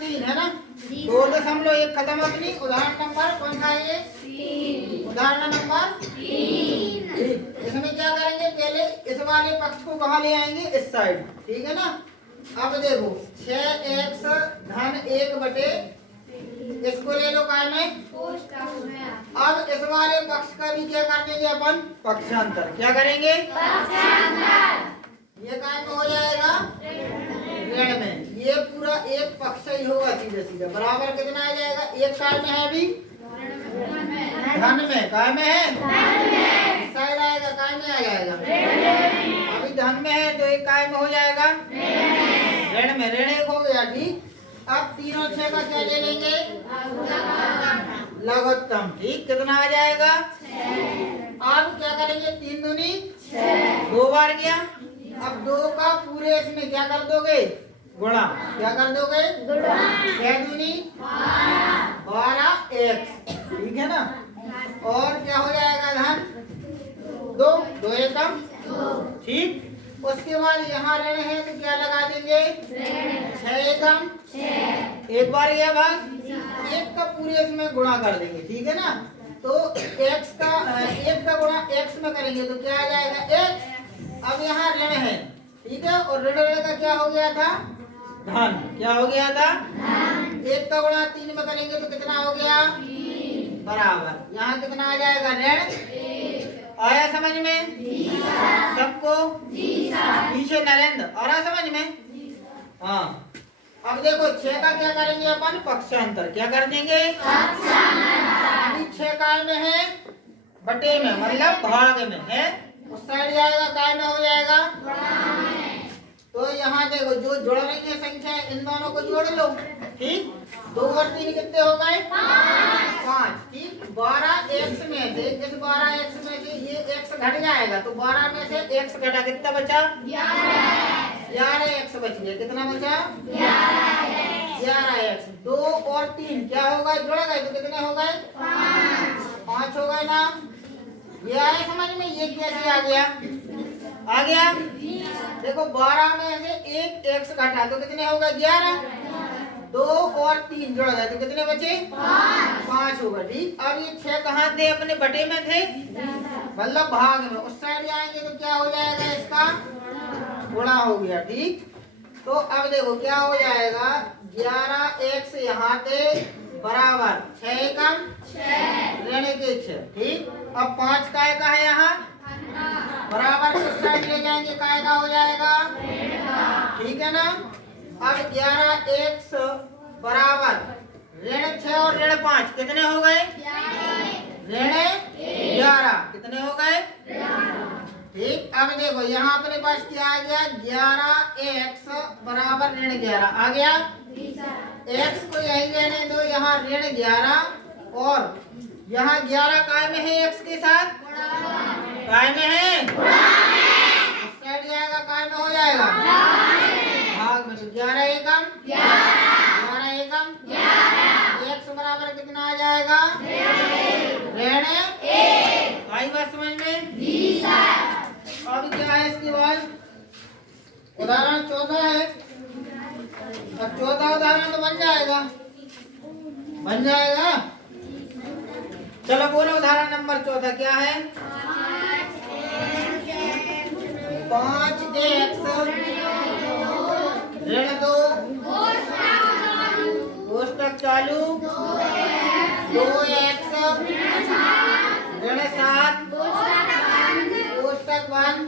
3 है ना। 2.1 खत्म अपनी। उदाहरण नंबर कौन सा है ये? उदाहरण नंबर 3। इसमें क्या करेंगे, पहले इस वाले पक्ष को कहाँ ले आएंगे, इस साइड, ठीक है ना। अब देखो 6x धन 1 बटे, इसको ले लो काय में। अब इस वाले पक्ष का भी क्या कर देंगे अपन, पक्षांतर। क्या करेंगे, ये काय में हो जाएगा, ऋण में। ये पूरा एक पक्ष ही होगा सीधे सीधे। बराबर कितना आ जाएगा, एक काय में है अभी, धन में। काय में है, इस साइड आएगा, काय में आ जाएगा, अभी धन में है तो एक काय में हो जाएगा, ऋण में। ऋण एक हो गया, ठीक। अब 3 और 6 का क्या ले लेंगे, लघुत्तम, ठीक। कितना आ जाएगा, अब क्या करेंगे, 3 दूनी 2 बार गया। अब 2 का पूरे इसमें क्या कर दोगे, गुणा। क्या कर दोगे, 6 दूनी 12x, ठीक है ना। और क्या हो जाएगा, धन 2, 2 एकम, ठीक। उसके बाद यहाँ ऋण है तो क्या लगा देंगे, 6 एकम, एक बार यह भाग 1 का पूरे इसमें गुणा कर देंगे, ठीक है ना। तो x का 1 का गुणा x में करेंगे तो क्या आ जाएगा, x। अब यहाँ ऋण है, ठीक है। और ऋण का क्या हो गया था, धन। क्या हो गया था, 1 का गुणा 3 में करेंगे तो कितना हो गया, बराबर। यहाँ कितना आ जाएगा, ऋण। आया समझ में सबको, पीछे नरेंद्र आ रहा समझ में, हाँ। अब देखो 6 का क्या करेंगे अपन, पक्षांतर। क्या कर देंगे, अभी 6 काय में है, बटे में, मतलब भाग में है। उस साइड जाएगा, काय में हो जाएगा। तो यहाँ देखो जो जोड़ रही है संख्या, इन दोनों को जोड़ लो, ठीक। 2 और 3 कितने हो गए, 5, ठीक। 12x में से, इस 12x में से ये x घट जाएगा तो 12 में से x घटा, कितना बचा, 11x बच गया। कितना बचा, 11x। 2 और 3 क्या हो गए, जुड़ गए तो कितने हो गए, 5 हो गए ना। ये आया समझ में, ये कैसे आ गया, आ गया। देखो 12 में से एक x घटा तो कितने हो गए, 11। 2 और 3 जुड़ गए तो कितने बचे, 5 होगा, ठीक। अब ये 6 कहाँ थे, अपने बटे में थे, मतलब भाग में। उस साइड आएंगे तो क्या हो जाएगा, इसका गुणा हो गया, ठीक। तो अब देखो क्या हो जाएगा, 11x यहाँ थे, बराबर 6 कम ऋण के 6, ठीक। अब 5 काय का है यहाँ, बराबर किस साइड ले जाएंगे, काय का हो जाएगा, ठीक है ना। अब 11x बराबर ऋण 6 और ऋण 5 कितने हो गए, ऋण 11, कितने हो गए, ठीक। अब देखो यहाँ अपने पास क्या आ गया, 11x बराबर ऋण 11 आ गया। x को यही रहने दो, यहाँ ऋण 11 और यहाँ 11 काय में है, x के साथ काय में है, उस साइड जाएगा, काय में हो जाएगा, भाग में। तो 11 एकम, 11 एकम, x बराबर कितना आ जाएगा, ऋण 1। आई बात समझ में, अब क्या है इसके बाद, उदाहरण 14 है। अब 14 उदाहरण तो बन जाएगा, बन जाएगा। चलो बोलो उदाहरण नंबर 14 क्या है, 5x ऋण 2 कोष्टक चालू, 2x ऋण 7 कोष्टक बंद,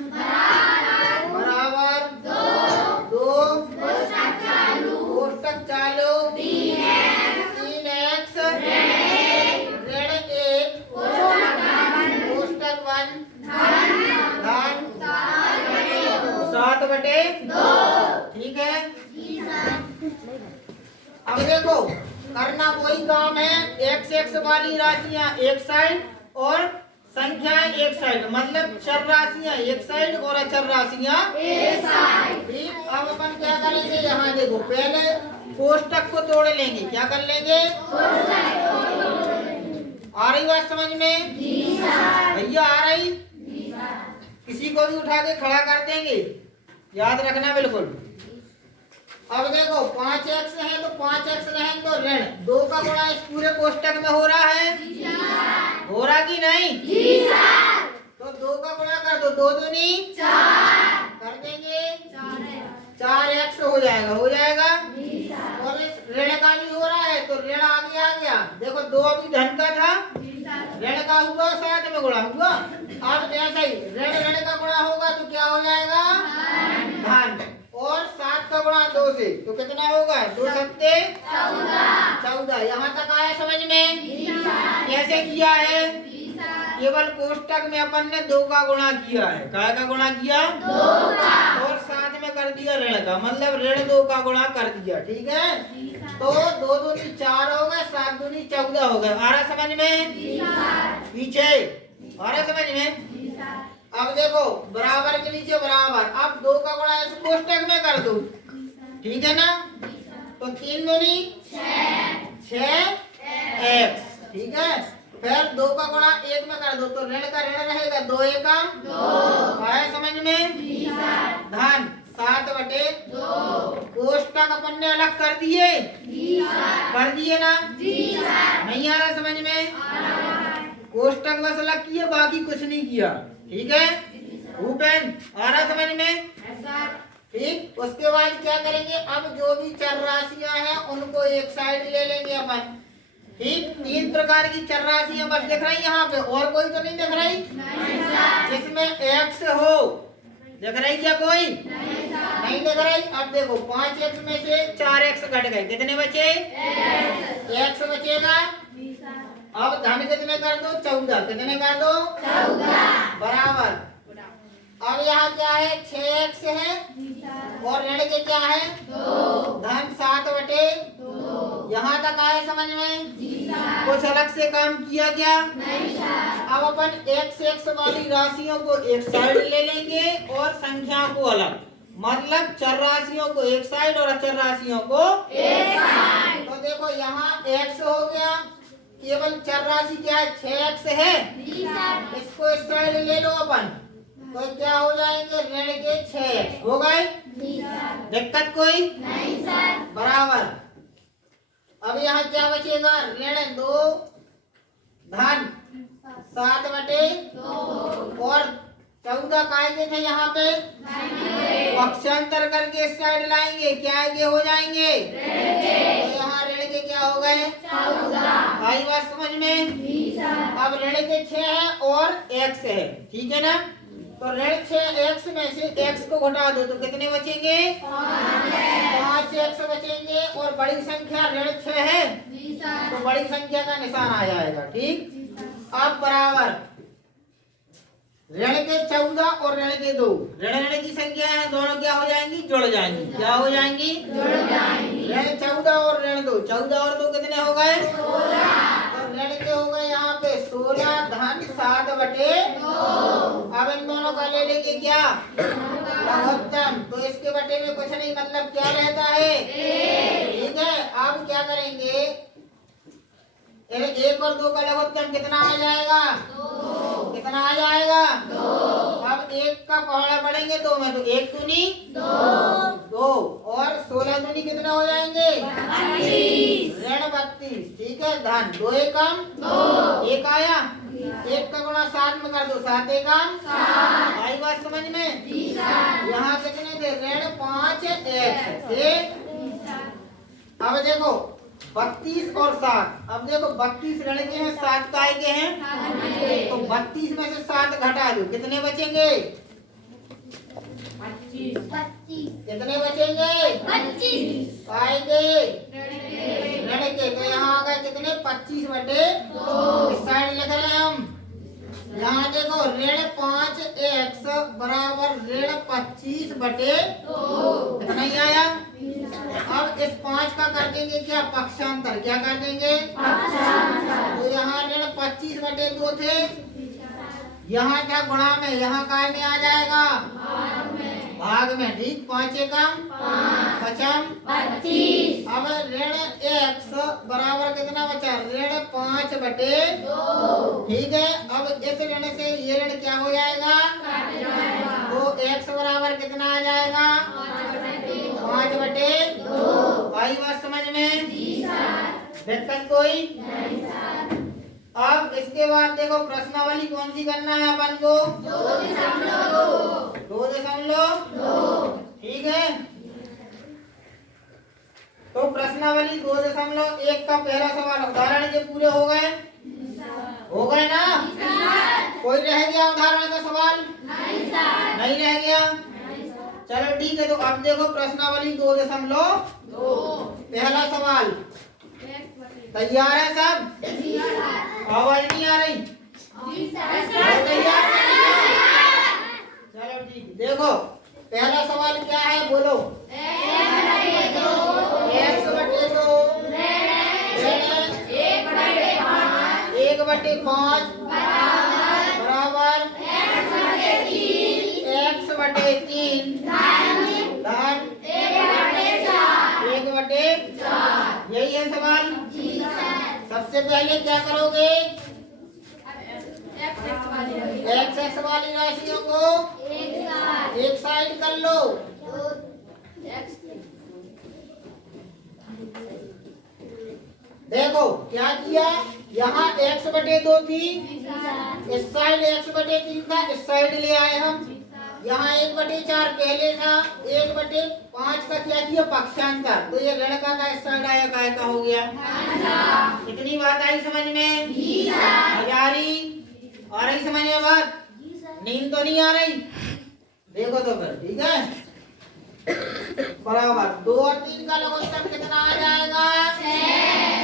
बराबर 2 कोष्टक चालू, 3x ऋण 1 कोष्टक बंद, धन 7/2, ठीक है। अब देखो करना वही काम है, x वाली राशियां एक साइड और संख्याएं एक साइड, मतलब चर राशियां एक साइड और अचर राशियां एक साइड, ठीक। अब अपन क्या करेंगे, यहाँ देखो पहले कोष्टक को तोड़ लेंगे। क्या कर लेंगे, आ रही बात समझ में भैया, आ रही, किसी को भी उठा के खड़ा कर देंगे, याद रखना बिल्कुल। अब देखो 5x है तो 5x रहेंगे तो ऋण 2 का गुणा इस पूरे कोष्टक में हो रहा है, हो रहा कि नहीं? तो 2 का गुणा कर दो, 2 दूनी 4 कर देंगे 4x हो जाएगा, हो जाएगा। और इस ऋण का भी हो रहा है तो ऋण आगे आ गया। देखो 2 अभी धन का था, ऋण का हुआ, साथ में गुणा हुआ। अब जैसे ही ऋण ऋण का गुणा होगा तो क्या हो जाएगा? धन। और 7 का गुणा 2 से तो कितना होगा? 2 सत्ते 14। यहाँ तक आया समझ में? कैसे किया है? केवल कोष्टक में अपन ने 2 का गुणा किया है। काय का गुणा किया? 2 का। और साथ में कर दिया ऋण का, मतलब ऋण 2 का गुणा कर दिया। ठीक है, तो 2 दूनी 4 हो गए, 7 दूनी 14 हो गए। आ रहा समझ में? पीछे आ रहा समझ में? अब देखो बराबर के नीचे बराबर, अब 2 का गुणा इस कोष्टक में कर दो, ठीक है ना? तो 3 दूनी 6x, ठीक है। फिर 2 का गुणा 1 में कर दो तो ऋण का ऋण रहेगा, 2 एकम 2 है समझ में? धन 7/2। कोष्टक अपन ने अलग कर दिए, कर दिए ना? नहीं आ रहा समझ में? कोष्टक बस अलग किए, बाकी कुछ नहीं किया। ठीक है, भूपेन आ रहा समझ में? ठीक। उसके बाद क्या करेंगे? अब जो भी चर राशियां हैं उनको एक साइड ले लेंगे अपन। ठीक, 3 प्रकार की चर राशियां बस दिख रही यहाँ पे, और कोई तो नहीं दिख रही? जिसमें x हो, दिख रही क्या कोई? नहीं दिख रही। अब देखो 5x में से 4x घट गए, कितने बचे? x बचेगा। अब धन कितने कर दो? 14। कितने कर दो? 14 बराबर। अब यहाँ क्या है? 6x है और ऋण के क्या है? 2। धन 7/2। यहाँ तक आए समझ में? कुछ अलग से काम किया क्या? नहीं। अब अपन x वाली राशियों को एक साइड ले लेंगे और संख्या को अलग, मतलब चर राशियों को एक साइड और अचर राशियों को एक साइड। तो देखो यहाँ x हो गया, केवल चर राशि क्या है? 6x है, इसको इस साइड ले लो अपन, तो क्या हो जाएंगे? ऋण के 6x हो गए। दिक्कत कोई? नहीं सर। बराबर। अब यहाँ क्या बचेगा? ऋण 2 धन 7/2 और 14 कायदे थे यहाँ पे, पक्षांतर करके इस साइड लाएंगे, क्या आगे हो जाएंगे? तो यहाँ ऋण के क्या हो गए? 14। आई बात समझ में? अब ऋण के 6 है और x है, ठीक है ना? तो ऋण 6x में से x को घटा दो तो कितने बचेंगे? 5x बचेंगे। और बड़ी संख्या ऋण 6 है तो बड़ी संख्या का निशान आ जाएगा। ठीक, अब बराबर ऋण के 14 और ऋण के 2, ऋण ऋण की संख्या है, दोनों क्या हो जाएंगी? जुड़ जाएंगी। क्या हो जाएंगी? जुड़ जाएंगी। ऋण 14 और ऋण 2, 14 और 2 कितने हो गए? 16। और ऋण के हो गए यहाँ पे 16 धन 7/2। अब इन दोनों का ले लेंगे क्या? लघुत्तम। तो इसके बटे में कुछ नहीं, मतलब क्या रहता है? ठीक है। अब क्या करेंगे? 1 और 2 का लघुत्तम कितना आ जाएगा? 2। कितना आ जाएगा? 2। अब 1 का पहाड़ा पड़ेंगे 2 में, तो 1 दूनी 2 और 16 दूनी कितने हो जाएंगे? 32। ऋण 32। ठीक है, धन 2 एकम 2, 1 आया, 1 का गुणा 7 में कर दो, 7 एकम 7। आई बात समझ में? यहाँ कितने थे? ऋण 5x से। अब देखो 32 और 7, अब देखो 32 ऋण के हैं, 7 काय के हैं, तो 32 में से 7 घटा दो, कितने बचेंगे? 25। कितने बचेंगे? 25 काय के? ऋण के। तो यहाँ आ गए कितने? 25/2। इस साइड लिख रहे हैं हम। यहाँ देखो ऋण 5x बराबर ऋण 25/2। कितना ही आया? अब इस 5 का कर देंगे क्या? पक्षांतर। क्या कर देंगे? पक्षांतर। तो यहाँ ऋण 25/2 थे, यहाँ क्या गुणा में, यहाँ काय में आ जाएगा? भाग में। ठीक, 5 एकम 5 25। अब ऋण x बराबर कितना बचा? ऋण 5/2। ठीक है। अब इस ऋण से ये ऋण क्या हो जाएगा? तो x बराबर कितना आ जाएगा? 5/2 आई बात समझ में? दिक्कत कोई? अब इसके बाद देखो प्रश्नावली कौन सी करना है अपन को? 2.2। ठीक है, तो प्रश्नावली 2.1 का पहला सवाल उदाहरण के पूरे हो गए? हो गए ना? कोई रह गया उदाहरण का सवाल? नहीं रह गया। चलो ठीक है, तो अब देखो प्रश्नावली 2.2 पहला सवाल। तैयार है सब? आवाज नहीं आ रही? तैयार? चलो ठीक, देखो पहला सवाल क्या है बोलो? x/2 1/5 बराबर x/3 धन 1/4। यही है सवाल? सबसे पहले क्या करोगे? x वाली राशियों को एक साइड कर लो। देखो क्या किया, यहाँ x/2 थी, इस साइड x/3 था, इस साइड ले आए हम। यहाँ 1/4 पहले था, 1/5 का क्या किया पक्षांतर, तो ये लड़का का इस साइड आया काय का हो गया। कितनी बात आई समझ में? आ रही समझ में बात? नींद तो नहीं आ रही? देखो तो फिर ठीक है, बराबर 2 और 3 का लघुत्तम कितना आ जाएगा?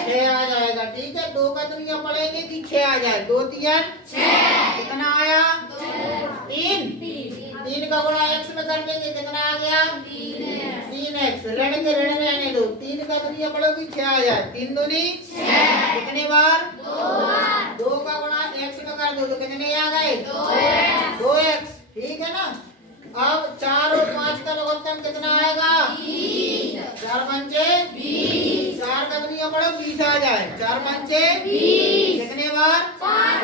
6 आ जाएगा। ठीक है, 2 का दुनिया पढ़ेंगे कि 6 आ जाए। 2 3 6 कितना आया? 3 का गुणा x में कर देंगे, कितना आ गया? 3x। ऋण के ऋण में आने दो, 3 का दुनिया पढ़ोगी 6 आ जाए। 3 दूनी 6 कितने बार? 2 का गुणा x में कर दो तो कितने आ गए? 2x। ठीक है ना? अब 4 और 5 का लघुत्तम कितना आएगा? 4 पंचे 20। 4 का दुनिया पढ़ो 20 आ जाए। 4 पंचे 20 कितने बार? 5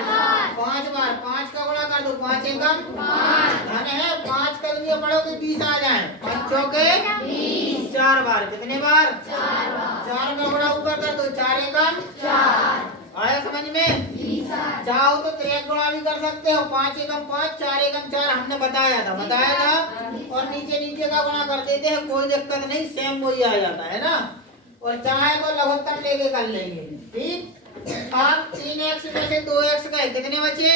बार। 5 का गुणा कर दो, 5 एकम 5 धन है। 5 का दुनिया पढ़ोगे 20 आ जाए। 5 चौके 20 4 बार। कितने बार? 4 का गुणा ऊपर कर दो, 4 एकम 4। आया समझ में? चाहो तो त्रिक गुणा भी कर सकते हो, 5 एकम 5 4 एकम 4 हमने बताया था और नीचे का गुणा कर देते हैं, कोई दिक्कत नहीं, सेम वही आ जाता है ना। और चाहे तो लघुत्तम लेके कर लेंगे। ठीक, अब 3x में से 2x गए, कितने बचे?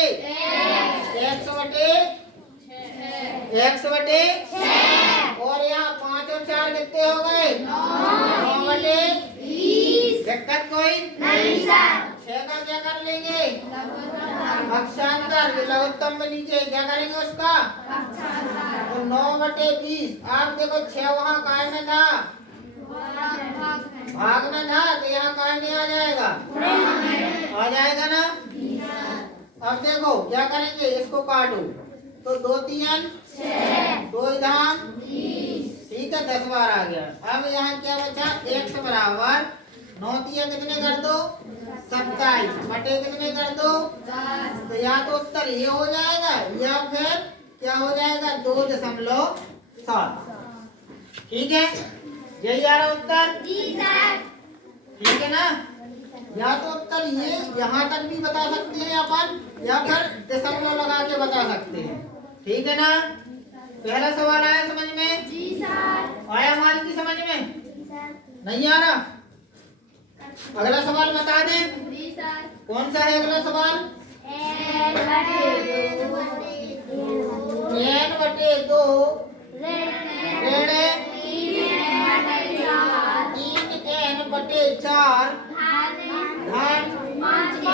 x/6 और यहाँ 5 और 4 कितने हो गए? 9/20। दिक्कत कोई नहीं सर। 6 का क्या कर लेंगे? पक्षांतर। लघुत्तम में नीचे क्या करेंगे उसका? तो 9/20। आप देखो 6 वहाँ काय में था? भाग में था, तो यहाँ काय में आ जाएगा? आ जाएगा ना? अब देखो क्या करेंगे, इसको काटो तो 2 3 6 2 धाम 20। ठीक है, 10 बार आ गया। अब यहाँ क्या बचा? x बराबर 9 3 कितने कर दो? 27 बटे कितने कर दो? 10। तो या तो उत्तर ये हो जाएगा या फिर क्या हो जाएगा? 2.7। ठीक है, यही आ रहा उत्तर। ठीक है ना? या तो उत्तर ये यहाँ तक भी बता सकते हैं अपन, या फिर दशमलव लगा के बता सकते हैं। ठीक है ना? पहला सवाल आया समझ में? जी सर। आया माल की समझ में? नहीं आ रहा? अगला सवाल बता दें। जी सर। कौन सा है अगला सवाल? n/2 ऋण 3n/4 धन 5n/6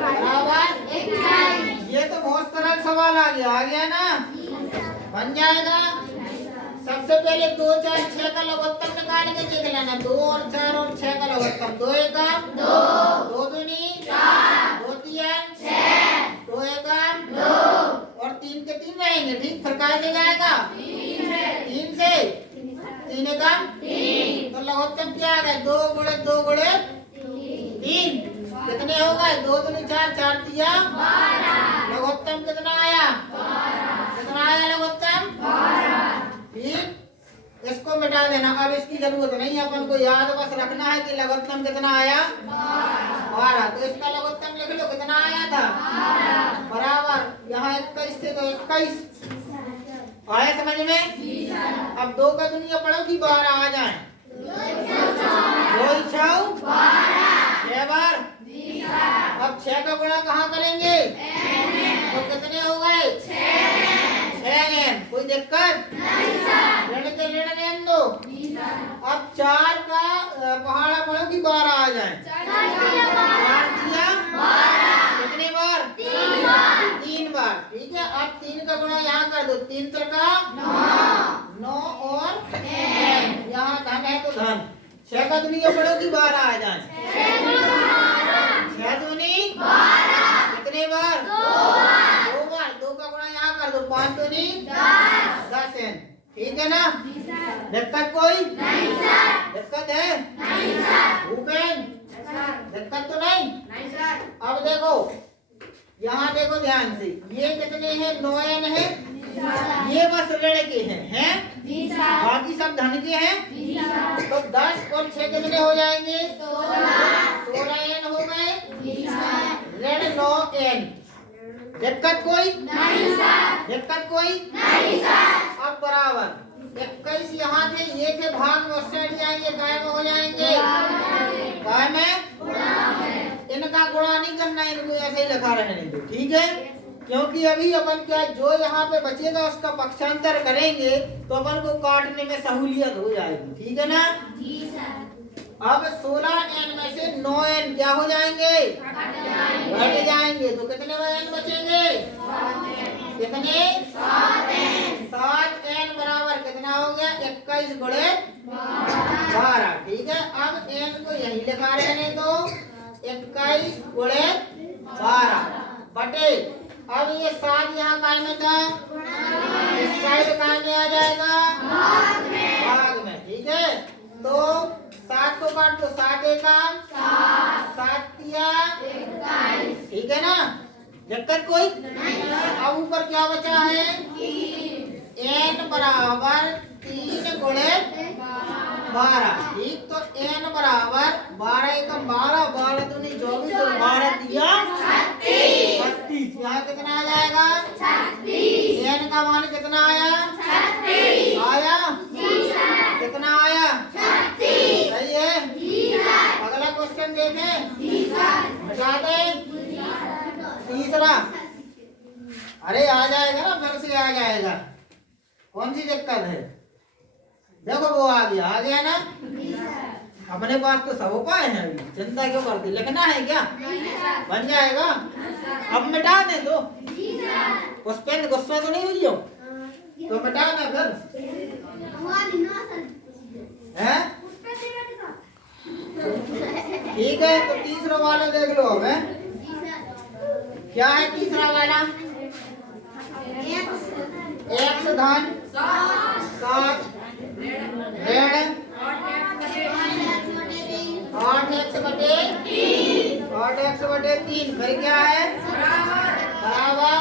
बराबर। ये तो बहुत सरल सवाल आ गया ना? बन जाएगा। सबसे पहले 2 4 6 का लघुत्तम निकाल के देख लेना। 2 और 4 और 6 का लघुत्तम 2 एकम 2 2 दूनी 4 2 3 6 2 एकम 2 और 3 के 3 रहेंगे। ठीक, फिर काय से जाएगा? 3 से 3 एकम 3। तो लघुत्तम क्या आ गया? 2 गुणे 2 गुणे 3 कितने हो गए? 2 दूनी 4 4 3 12। लघुत्तम कितना आया? 12। कितना आया लघुत्तम? ठीक, इसको मिटा देना। अब इसकी जरूरत नहीं है, अपन को याद बस रखना है कि लघुत्तम कितना आया? 12। तो इसका लघुत्तम लिख लो, कितना आया था? बराबर यहाँ 21 थे तो 21 आया समझ में? अब 2 का दुनिया पढ़ो कि 12 आ जाए। 2 6 6 बार। अब 6 का गुणा कहाँ करेंगे? तो कितने हो गए? 6n। कोई दिक्कत? ऋण के ऋण रहने दो। अब 4 का पहाड़ा पढ़ो कि 12 आ जाए। 4 दिया 12। कितने बार? 3 बार। ठीक है, अब 3 का गुणा यहाँ कर दो। 3 का 9 और यहाँ धन है तो धन। 6 का दुनिया पढ़ो कि 12 आ जाए। 6 दूनी 12। कितने बार? 2 बार। 2 का गुणा यहाँ कर दो। 5 दूनी 10n। ठीक है ना? दिक्कत कोई? नहीं सर। दिक्कत है? नहीं सर। भूपेन दिक्कत तो नहीं? नहीं सर। अब देखो यहाँ देखो ध्यान से, ये कितने हैं? 9n है। ये बस ऋण के हैं? बाकी सब धन के हैं। तो 10 और 6 कितने हो जाएंगे? 16n हो गए। ऋण 9n। दिक्कत कोई? नहीं सर। दिक्कत कोई? नहीं सर। अब बराबर 21 यहाँ थे, ये थे भाग में, उससे हट जाएंगे, काय में हो जाएंगे? काय में? इनका गुणा नहीं करना, इनको ऐसे ही लिखा रहने दो। ठीक है, क्योंकि अभी अपन क्या जो यहाँ पे बचेगा उसका पक्षांतर करेंगे तो अपन को काटने में सहूलियत हो जाएगी। ठीक है ना? जी सर। अब 16n में से 9n क्या हो जाएंगे? घट जाएंगे। तो कितने n बचेंगे? कितने? 7n बराबर कितना हो गया? 21 गुणे 12। ठीक है, अब n को यही लिखा रहने दो। 21 गुणे 12 बटे, अब ये 7 यहाँ काय में था? इस साइड काय में आ जाएगा? भाग में। ठीक है, तो 7 को काट दो। 7 एका 7 तिया 21। ठीक है ना? दिक्कत कोई? अब ऊपर क्या बचा है? n बराबर 3 गुणे 12। ठीक, तो n बराबर 12 एकम 12, 12 दूनी 24 और 12 दिया 36। यहाँ कितना आ जाएगा? 36। n का मान कितना आया? 36 आया? कितना आया? 36। सही है? अगला क्वेश्चन देखें। हटा दें तीसरा। अरे आ जाएगा ना, फिर से आ जाएगा, कौन सी दिक्कत है? देखो वो आ गया ना? अपने पास तो सब उपाय है, अभी चिंता क्यों करती? लिखना है क्या? बन जाएगा। अब मिटा दे दो। उस पे गुस्सा तो नहीं हुई हो तो मिटा ना फिर है? ठीक है, तो तीसरा वाला देख लो। अब क्या है तीसरा वाला? x धन 7 ऋण 8x बटे 3 फिर क्या है? बराबर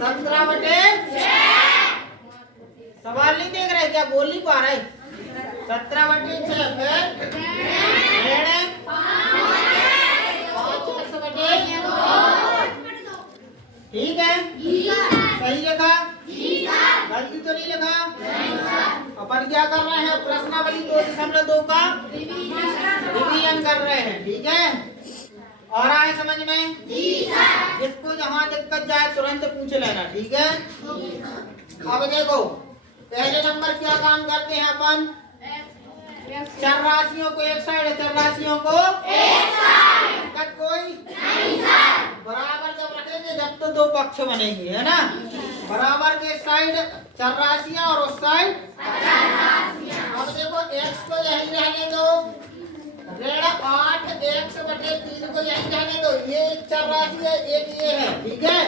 17 बटे 6। सवाल नहीं देख रहे क्या? बोल नहीं पा रहे? 17 बटे 6 फिर ऋण 5x बटे 2। ठीक है, सही लिखा? गलती तो नहीं लिखा? अपन क्या कर रहे हैं? प्रश्नावली 2.2 का रिवीजन कर रहे हैं। ठीक है, और आए समझ में? जिसको जहाँ दिक्कत जाए तुरंत पूछ लेना। ठीक है, अब देखो पहले नंबर क्या काम करते हैं अपन? चर राशियों को एक साइड, चर राशियों को एक साइड। दिक्कत कोई? नहीं सर। बराबर जब रखेंगे जब तो 2 पक्ष बनेंगे, है ना? बराबर के साइड चर राशियां और उस साइड अचर राशियां। अब देखो x को यही रहने दो, ऋण 8x बटे 3 को यही रहने दो। ये एक चर राशि है, एक ये है। ठीक है,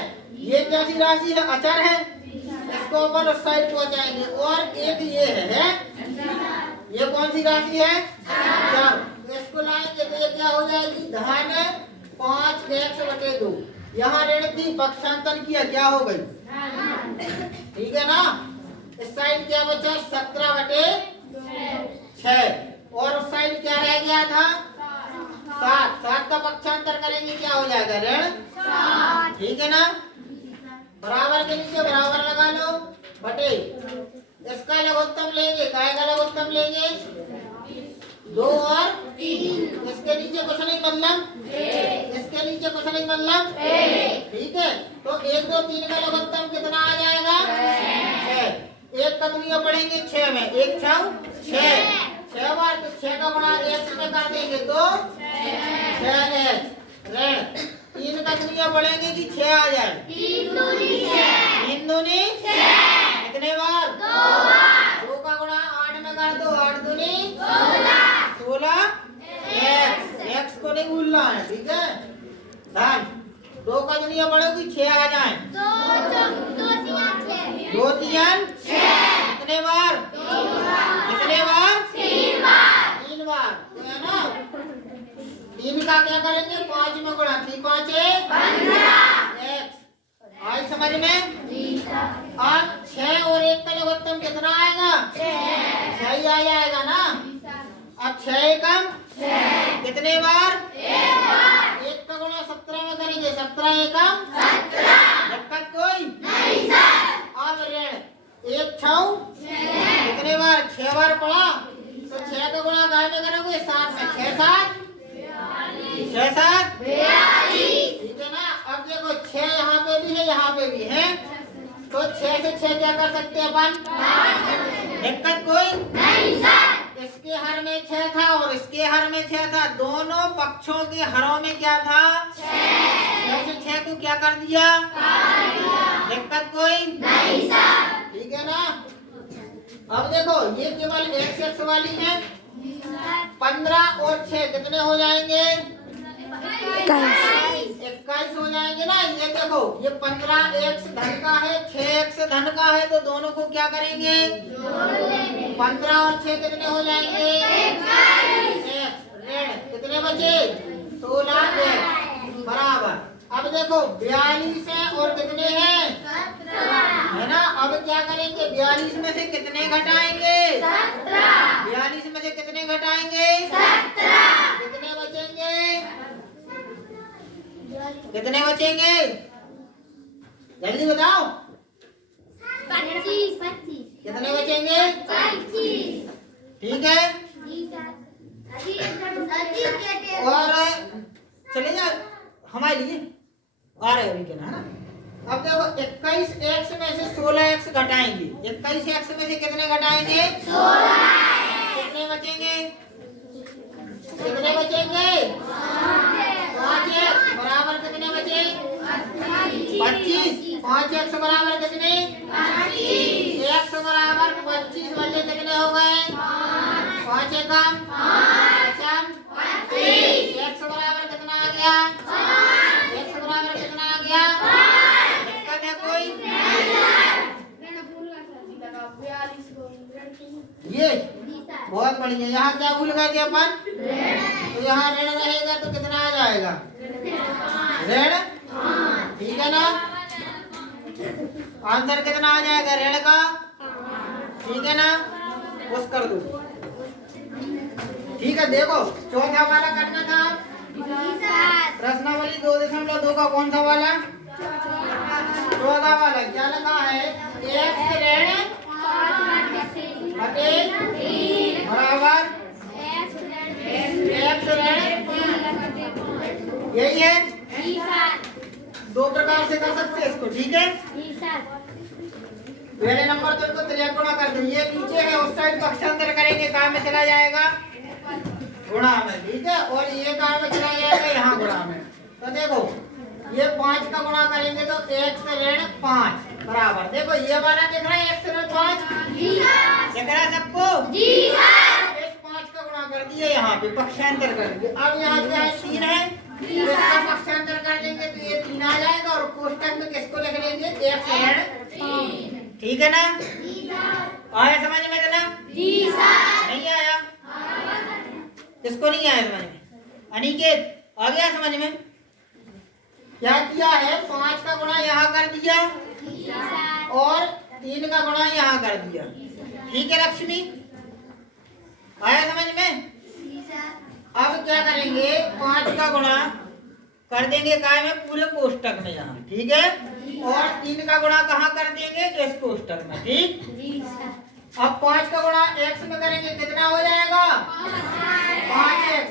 ये कैसी राशि है? अचर है। इसको अपन उस साइड पहुंचाएंगे। और एक ये है, ये कौन सी राशि है? अचर। तो इसको लाएंगे तो ये क्या हो जाएगी? धन 5x बटे 2। यहाँ ऋण थी, पक्षांतर किया, क्या हो गई? ठीक है ना। इस साइड क्या बचा? 17/6 और उस साइड क्या रह गया था? 7। 7 का पक्षांतर करेंगे क्या हो जाएगा? ऋण 7। ठीक है ना। बराबर के नीचे बराबर लगा लो, बटे इसका लघुत्तम लेंगे। काय का लघुत्तम लेंगे? 2 और 3। इसके नीचे कुछ नहीं, मतलब इसके नीचे कुछ नहीं, मतलब ठीक है। तो 1 2 3 का लघुत्तम कितना आ जाएगा? 6। 1 का दुनिया पढ़ेंगे 6 में, 1 6 6 6 बार, तो 6 का गुणा x में कर देंगे तो 6x। ऋण 3 का दुनिया पढ़ेंगे कि 6 आ जाए? 3 दूनी 6। कितने बार? 2 बार। 2 का गुणा 8 में कर दो, 8 दूनी 16 x को नहीं भूलना है, ठीक है। ध्यान, 2 का दुनिया पढ़ोगी 6 आ जाए। 2 3 6। कितने बार? 3 बार। कितने बार? 3 बार। 3 बार, तो है ना। 3 का क्या करेंगे? 5 में गुणा, 3 5 15 x। आई समझ में? अब 6 और 1 का लघुत्तम कितना आएगा? 6 ही आ जाएगा ना। अब 6 एकम 6। कितने बार? 1 बार। 1 का गुणा 17 में करेंगे, 17 एकम 17। दिक्कत कोई नहीं सर। अब ऋण 1 6 कितने बार? 6 बार पढ़ा, तो 6 का गुणा काय में करोगे? 7 में। 6 7 6 7 42। ठीक है ना। अब देखो 6 यहाँ पे भी है, यहाँ पे भी है, तो 6 से 6 क्या कर सकते हैं अपन? दिक्कत कोई नहीं सर। इसके हर में 6 था और इसके हर में 6 था, दोनों पक्षों के हरों में क्या था? 6 से 6 को क्या कर दिया? दिक्कत कोई नहीं सर। ठीक है ना। अब देखो ये केवल x वाली है। 15 और 6 कितने हो जाएंगे? 21 हो जाएंगे ना। ये देखो, ये 15x धन का है, 6x धन का है, तो दोनों को क्या करेंगे? 15 और 6 कितने हो जाएंगे? 21। ऋण कितने बचे? 16x बराबर। अब देखो 42 है और कितने हैं? 17 है ना। अब क्या करेंगे? 42 में से कितने घटाएंगे? 17। 42 में से कितने घटाएंगे? 17। कितने बचेंगे? कितने बचेंगे? जल्दी बताओ। 25। कितने बचेंगे? 25। ठीक है। और चले जाओ हमारे लिए आ रहे अभी के ना, है ना। अब देखो 21x में से 16x घटाएंगे। 21x में से कितने घटाएंगे? 16। कितने बचेंगे? कितने बचेंगे? 5x बराबर कितने बचे? 25। 5x बराबर कितने? 25। x बराबर 25 वाले कितने हो गए? 5 एकम 25। x बराबर कितना आ गया? x बराबर कितना आ गया? दिक्कत है कोई? ये बहुत बढ़िया। यहाँ क्या भूल गए थे अपन? तो यहाँ ऋण रहेगा तो कितना आ जाएगा? ऋण। ठीक है ना। आंसर कितना आ जाएगा ऋण का? ठीक है ना। पुश कर दो। ठीक है। देखो चौथा वाला करना था। प्रश्नावली 2.2 का कौन सा वाला? 14 वाला। क्या लिखा है? x ऋण बटे बराबर x ऋण, यही है। 2 प्रकार से कर सकते हैं इसको, ठीक है। पहले नंबर तो इसको त्रिकोण कर दो। ये नीचे है, उस साइड पक्षांतर करेंगे, काम में चला जाएगा गुणा में, ठीक है। और ये काम में चला जाएगा यहाँ गुणा में। तो देखो ये 5 का गुणा करेंगे तो x ऋण 5 बराबर। देखो ये वाला दिख रहा है x ऋण 5 दिख रहा है सबको? जी सर। इस 5 का गुणा कर दिया, यहाँ पे पक्षांतर कर दिया। अब यहाँ क्या है? 3 है, इसका पक्षांतर कर देंगे तो ये 3 आ जाएगा और कोष्टक में किसको लिख लेंगे? x ऋण 3। ठीक है ना। आया समझ में? इतना जी सर। नहीं आया? किसको नहीं आया समझ में? अनिकेत आ गया समझ में? क्या किया है, 5 का गुणा यहाँ कर दिया और 3 का गुणा यहाँ कर दिया। ठीक है लक्ष्मी, आया समझ में? अब क्या करेंगे, 5 का गुणा कर देंगे काय में, पूरे कोष्टक में यहाँ। ठीक है, और 3 का गुणा कहाँ कर देंगे, इस कोष्टक में। ठीक, अब 5 का गुणा x में करेंगे, कितना हो जाएगा, 5x।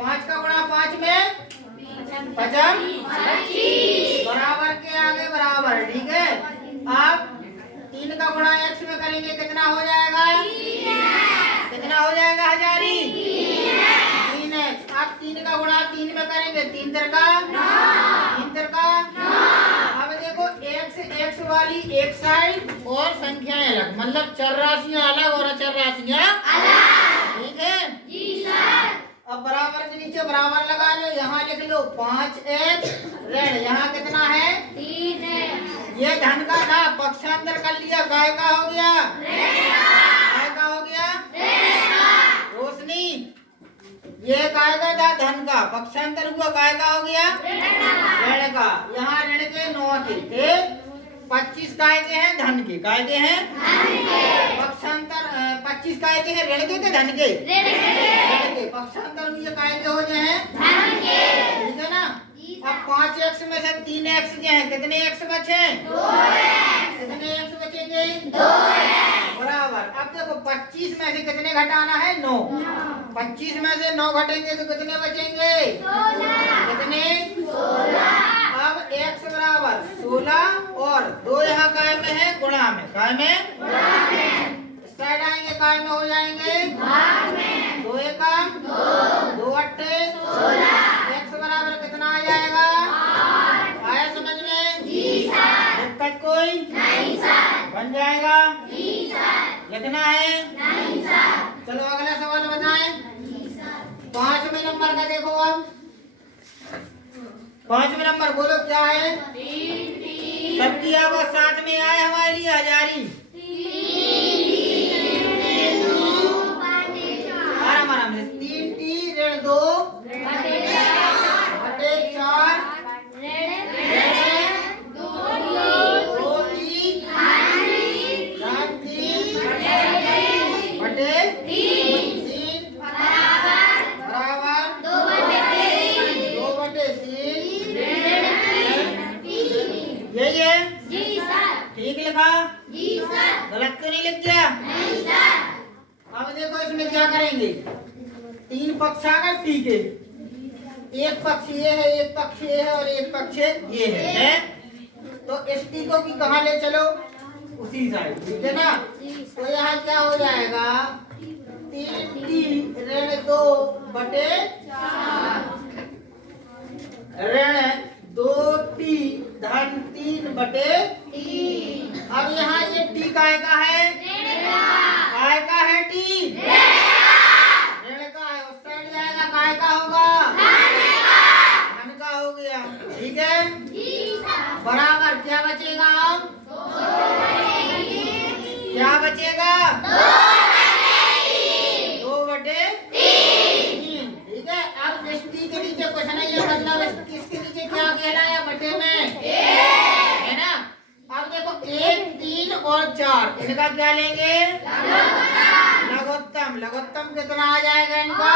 5 का गुणा 5 में 25 बराबर के आगे बराबर। ठीक है, अब 3 का गुणा x में करेंगे, कितना हो जाएगा, कितना हो जाएगा हजारी, 3x। अब 3 का गुणा 3 में करेंगे, 3 3 का 3 3 का। अब देखो x वाली एक साइड और संख्याएं अलग, मतलब चर राशियां अलग और अचर राशियां अलग। ठीक है जी सर। अब बराबर के नीचे बराबर लगा लो, यहाँ लिख लो 5x ऋण, यहाँ कितना है 3x। ये धन का था, पक्षांतर कर लिया, काय का हो गया, काय का हो गया, रोशनी। ये काय का था, धन का, पक्षांतर हुआ, काय का हो गया, ऋण का। यहाँ ऋण के 9 थे, 25 काय के हैं, धन के, काय के हैं, पक्षांतर 25 काय के हैं, ऋण के धन के, ऋण के। पक्षांतर हुए काय के हो जाए, धन के। ठीक है ना। अब 5x में से 3x जो है, कितने x बचे, 2x। कितने x बचेंगे, 2x बराबर। अब देखो 25 में से कितने घटाना है, 9। 25 में से 9 घटेंगे तो कितने बचेंगे, 16। कितने, 16। अब x बराबर 16 और 2 यहाँ काय में है, गुणा में, काय में, साइड आएंगे, काय में हो जाएंगे, भाग में। 2 एका 2 अट्ठे 16। x बराबर कितना आ जाएगा, 8। आया समझ में जी सर, दिक्कत कोई नहीं सर, बन जाएगा जी सर। लिखना है नहीं सर। चलो अगला सवाल बताएं, 5वें नंबर का देखो। अब 5वें नंबर बोलो क्या है, सबकी आवाज साथ में आए हमारे लिए हजारी। आराम आराम से, 3t ऋण 2 बटे 4 यही है जी सर। ठीक लिखा जी सर, गलत तो नहीं लिख गया, नहीं सर। अब देखो इसमें क्या करेंगे, 3 पक्ष आ गए, ठीक है, एक पक्ष ये है, एक पक्ष ये है और एक पक्ष ये है। तो इस टी को भी कहाँ ले चलो, उसी साइड। ठीक है ना। तो यहाँ क्या हो जाएगा, 3t ऋण 2 बटे 4 ऋण 2t धन 3 बटे 3। अब यहाँ ये टी काय का है, काय का है, टी ऋण का है, उस साइड जाएगा, काय का होगा, धन का हो गया। ठीक है बराबर। क्या बचेगा, अब क्या बचेगा, 2 बटे 3। ठीक है। अब इस टी के नीचे कुछ नहीं है, मतलब किसके नीचे क्या कहलाया, बटे में, है ना। अब देखो 1 3 और 4 इनका क्या लेंगे, लघुत्तम। लघुत्तम कितना आ जाएगा इनका,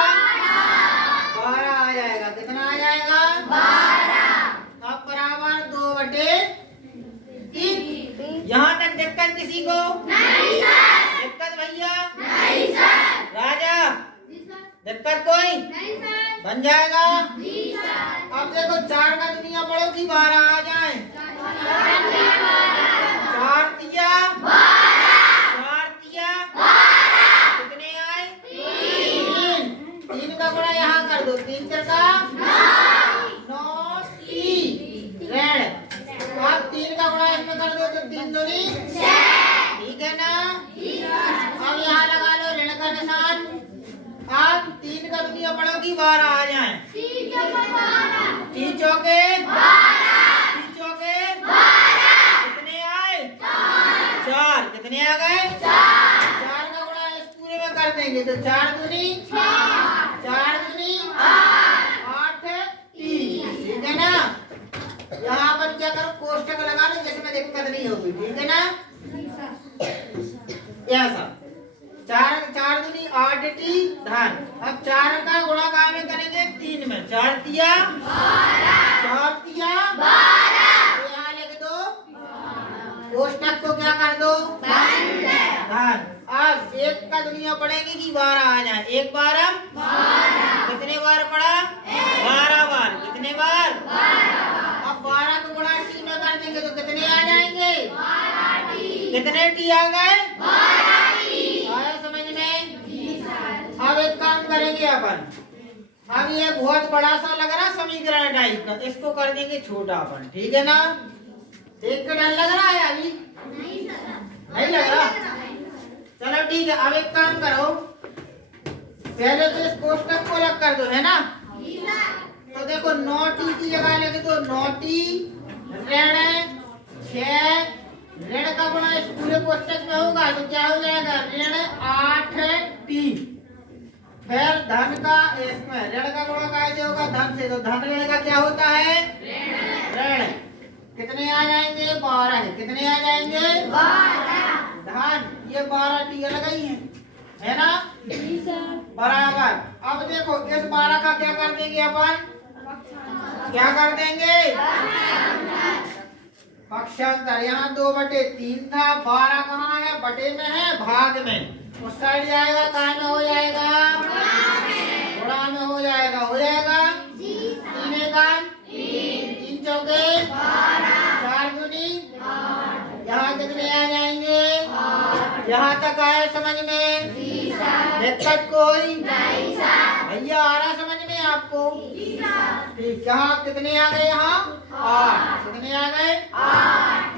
12 आ जाएगा। कितना आ जाएगा, 12। अब बराबर 2 बटे 3। यहाँ तक दिक्कत किसी को नहीं सर, दिक्कत भैया नहीं सर, राजा दिक्कत कोई नहीं सर, बन जाएगा जी सर। अब देखो 4 का दुनिया पढ़ो कि 12 आ जाए, 4 तिया 12, कितने आए, 3। 3 का गुणा यहाँ कर दो, 3 का 9 ऋण। अब 3 का गुणा इसमें कर दो तो 3 दूनी 6। ठीक है ना। अब यहाँ लगा लो ऋण का निशान। अब 3 का दुनिया पढ़ो कि 12 आ जाए, 3 चौके 12, कितने आए, 4। कितने आ गए, 4 का गुणा इस पूरे में कर देंगे तो 4 दूनी 8 3। ठीक है ना। दिक्कत नहीं होगी, ठीक है ना। ऐसा 4 दूनी 8 टी धन। अब 4 का गुणा काय में करेंगे 3 में, 4 तिया 12। यहाँ लिख दो, कोष्टक को क्या कर दो धन। अब 1 का दुनिया पड़ेगी कि 12 आ जाए, 1 बार कितने बार पड़ा 12 बार, कितने बार 12। अब 12 को गुणा टी में कर देंगे तो कितने आ जाएंगे, कितने टी आ गए, आया समझ में। अब एक काम करेंगे अपन, अब ये बहुत बड़ा सा लग रहा समीकरण टाइप का, इसको कर देंगे छोटा अपन, ठीक है ना। देख के डर लग रहा है अभी, नहीं लग रहा, चलो ठीक है। अब एक काम करो, पहले तो इस कोष्टक को अलग कर दो, है ना। तो देखो 9 टी की जगह लिख दो 9 टी ऋण 6, ऋण का गुणा इस पूरे कोष्टक में होगा तो क्या हो जाएगा ऋण 8 टी। फिर धन का इसमें ऋण का गुणा कैसे होगा धन से, तो धन ऋण का क्या होता है ऋण। कितने आ जाएंगे 12, कितने आ जाएंगे 12 धन। ये 12 टी लगाई है ना बराबर। अब देखो इस 12 का क्या कर देंगे अपन, क्या कर देंगे पक्षांतर। यहाँ 2/3 था, 12 कहाँ है बटे में है, भाग में। उस साइड जाएगा कहाँ में हो जाएगा, गुणा में हो जाएगा, हो जाएगा 3 का 3 चौके 4 दूनी, यहाँ कितने आ जाएंगे, यहाँ तक आए समझ में, दिक्कत कोई भैया आ रहा समझ में आपको, ठीक। यहाँ कितने आ गए, यहाँ 8, कितने आ गए 8।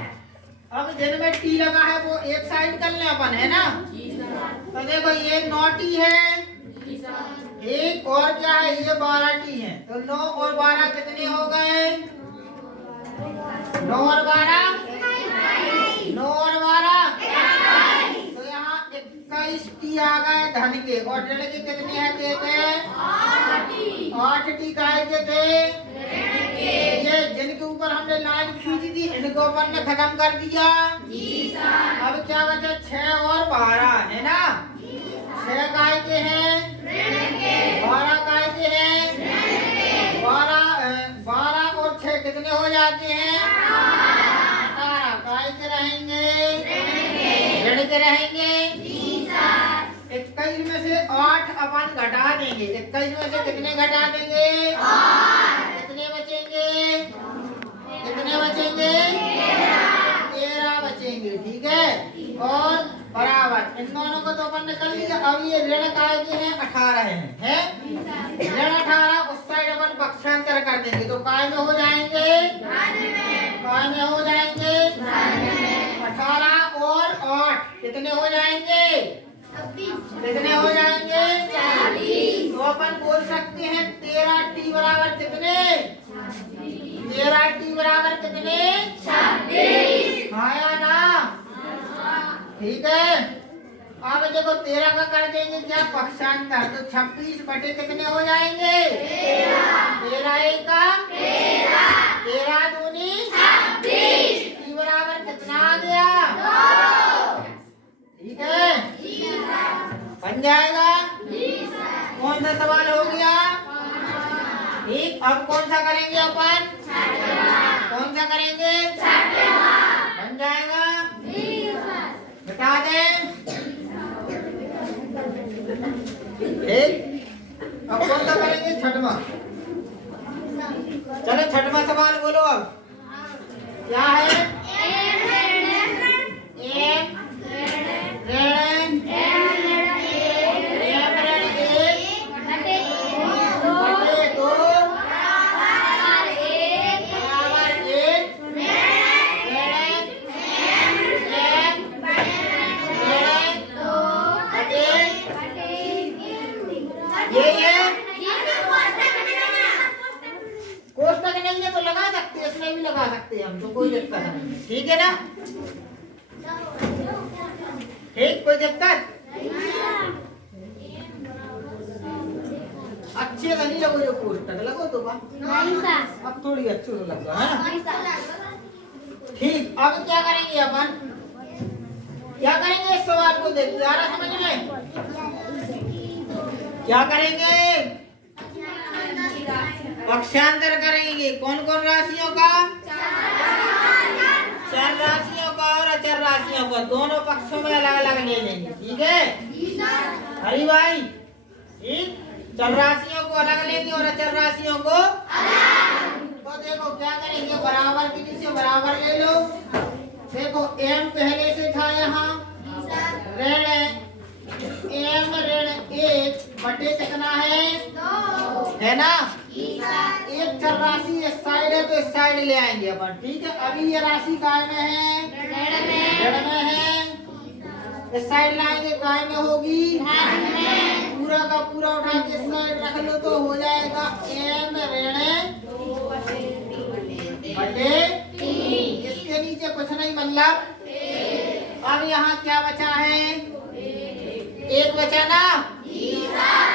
अब जिनमें टी लगा है वो एक साइड कर ले अपन, है ना। तो देखो ये 9 टी है, एक और क्या है ये 12 टी है, तो 9 और 12 कितने हो गए, 9 और 12 9 और 12, तो यहाँ 21 टी आ गए धन के। और ऋण के कितने हैं देते 8 टी काय के थे, ये जिनके ऊपर हमने लाइन खींची थी इनको अपन ने खत्म कर दिया। अब क्या बचा 6 और 12, है ना। 6 काय के हैं 12 काय के हैं 12 और 6 कितने हो जाते हैं 18। काय के रहेंगे ऋण के रहेंगे। 21 में से 8 अपन घटा देंगे, 21 में से कितने घटा देंगे, कितने बचेंगे, कितने बचेंगे 13 बचेंगे, ठीक है। और बराबर इन दोनों को तो अपन ने कर लिया। अब ये ऋण काय के हैं 18 है ऋण 18, उस साइड अपन पक्षांतर कर देंगे तो काय में हो जाएंगे, काय में हो जाएंगे 18 और 8 कितने हो जाएंगे, कितने हो जाएंगे 40। तो अपन बोल सकते हैं 13 टी बराबर कितने, 13 टी बराबर कितने 26। आया ना, ठीक है। अब देखो 13 का कर देंगे क्या पक्षांतर, तो 26 बटे कितने हो जाएंगे 13 1 का 13 दूनी 26। टी बराबर कितना आ गया 2, ठीक है बन जाएगा। कौन सा सवाल हो गया, ठीक। अब कौन सा करेंगे अपन, कौन सा करेंगे, बन जाएगा, बता दें, ठीक। अब कौन सा करेंगे 6वां, चलो 6वां सवाल बोलो। अब क्या है कोष्टक नहीं है तो लगा सकते हैं, इसमें भी लगा सकते हैं हम, तो कोई दिक्कत नहीं, ठीक है ना, ठीक। कोई दिक्कत अच्छे से नहीं लगो, जो कोष्टक लगो तो अब थोड़ी अच्छी लगो है ना, ठीक, अब क्या करेंगे अपन, क्या करेंगे इस सवाल को देखिए, आ रहा समझ में? क्या करेंगे, पक्षांतर करेंगे। कौन कौन राशियों का, चर राशियों का और अचर राशियों का, दोनों पक्षों में अलग अलग ले लेंगे। ठीक है हरी भाई, ठीक, चर राशियों को अलग लेंगे और अचर राशियों को अलग। तो देखो क्या करेंगे, बराबर के नीचे बराबर ले लो। देखो m पहले से था यहाँ, ऋण m ऋण 1 बटे कितना है ना, एक चर राशि इस साइड है तो इस साइड ले आएंगे अपन। ठीक है, अभी ये राशि काय में है, ऋण में है, इस साइड लाएंगे काय में होगी, पूरा का पूरा उठा के इस साइड रख लो तो हो जाएगा m ऋण बटे 3। इसके नीचे कुछ नहीं, मतलब अब यहाँ क्या बचा है, एक बचा ना,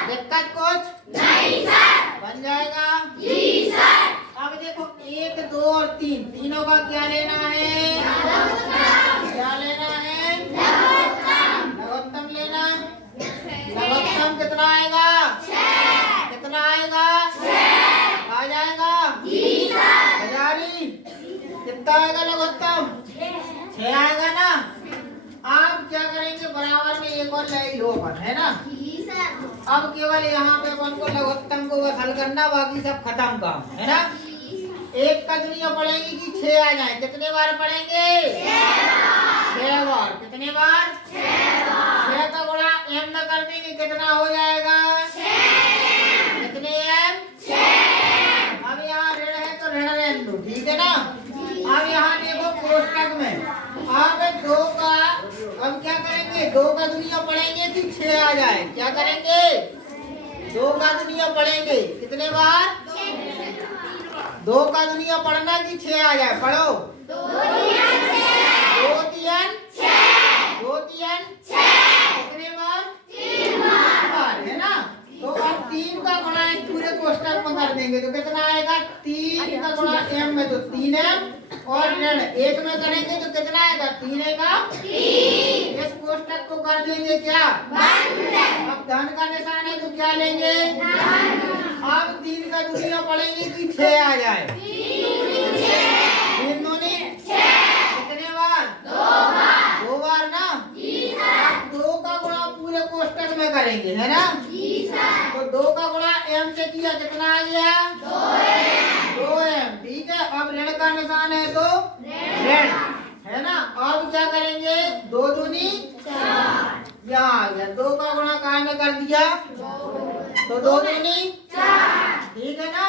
दिक्कत कुछ नहीं सर, बन जाएगा जी सर। अब देखो 1 2 और 3 तीनों का क्या लेना है, क्या लेना है, लघुत्तम लेना। लघुत्तम कितना आएगा, कितना आएगा, आ जाएगा जी सर। हजारी कितना आएगा लघुत्तम, 6 आएगा ना। आप क्या करेंगे, बराबर में एक और ले लो अपन, है ना। अब केवल यहाँ पे अपन को लघुत्तम को बस हल करना, बाकी सब खत्म काम, है ना। एक का दुनिया पढ़ेंगे कि 6 आ जाए, कितने बार पढ़ेंगे, 6 बार। कितने बार, 6 का गुणा m न कर देंगे, कितना हो जाएगा, कितने m, 6। अब यहाँ ऋण है तो ऋण रहने दो, ठीक है ना। अब यहाँ देखो कोष्टक में, अब 2 का, अब क्या करेंगे, 2 का दुनिया पढ़ेंगे कि 6 आ जाए, क्या करेंगे, 2 का दुनिया पढ़ेंगे, कितने बार, 2 का दुनिया पढ़ना कि 6 आ जाए, पढ़ो। 2 3 6, कितने बार, 3 बार, है ना। तो अब 3 का गुणा इस पूरे कोष्टक में कर देंगे तो कितना आएगा, 3 का गुणा m में तो 3m, और ऋण 1 में करेंगे तो कितना आएगा, 3 का 3। इस कोष्टक को कर देंगे क्या, बंद। अब धन का निशान है तो क्या लेंगे, अब 3 का दुनिया पढ़ेंगे कि 6 आ जाए, 3 दूनी 6, कितने बार, 2 बार ना। अब 2 का गुणा पूरे कोष्टक में करेंगे, है ना। तो 2 का गुणा m से किया, कितना आ गया, 2m। ठीक है, अब ऋण का निशान है तो ऋण, है ना। अब क्या करेंगे, 2 दूनी 4, यहाँ आ गया। 2 का गुणा काय में कर दिया तो 2 दूनी 4, ठीक है ना।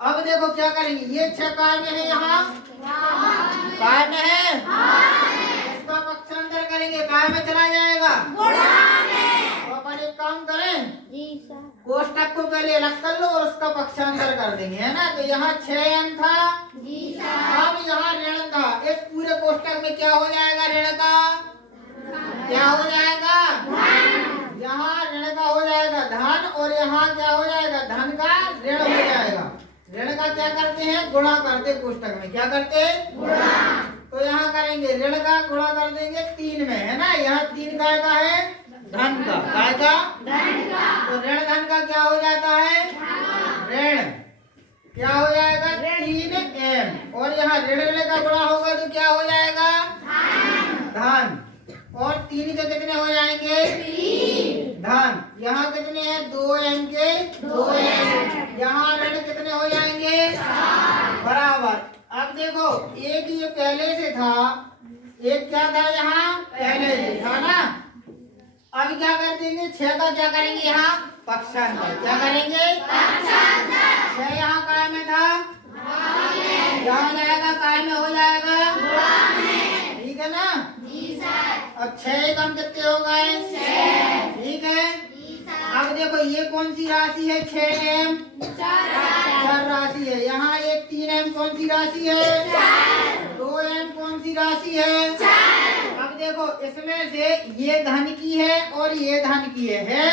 अब देखो क्या करेंगे, ये 6 काय में है, यहाँ काय में है, इसका पक्षांतर करेंगे, काय में चला जाएगा, तो अपन एक काम करें, कोष्टक को पहले अलग कर लो और उसका पक्षांतर कर देंगे, है ना। तो यहाँ 6m था, अब यहाँ ऋण था, इस पूरे कोष्टक में क्या हो जाएगा, ऋण का क्या हो जाएगा, यहाँ ऋण का हो जाएगा धन, और यहाँ क्या हो जाएगा, धन का ऋण हो जाएगा। ऋण का क्या करते हैं, गुणा करते, कोष्टक में क्या करते हैं, गुणा। तो यहाँ करेंगे ऋण का गुणा कर देंगे 3 में, है ना। यहाँ 3 काय का है, धन का, काय का, धन का। तो ऋण धन का क्या हो जाता है, ऋण, क्या हो जाएगा, 3m, और यहाँ ऋण ऋण का गुणा होगा तो क्या हो जाएगा, धन, और 3 के कितने हो जाएंगे, 3 धन। यहाँ कितने हैं, 2m के 2m, यहाँ ऋण कितने हो जाएंगे, बराबर। अब देखो एक ये पहले से था, एक क्या था यहाँ पहले से था ना। अब क्या कर देंगे, 6 का क्या करेंगे, यहाँ पक्षांतर, क्या करेंगे, पक्षांतर। 6 यहाँ काय में था, यहाँ जाएगा, काय में हो जाएगा, ठीक है ना। अब 6 कम कितने हो गए, 6, ठीक है। अब देखो ये कौन सी राशि है, 6m, चर राशि है। यहाँ ये 3m कौन सी राशि है, 2m कौन सी राशि है। अब देखो इसमें से ये धन की है और ये धन की है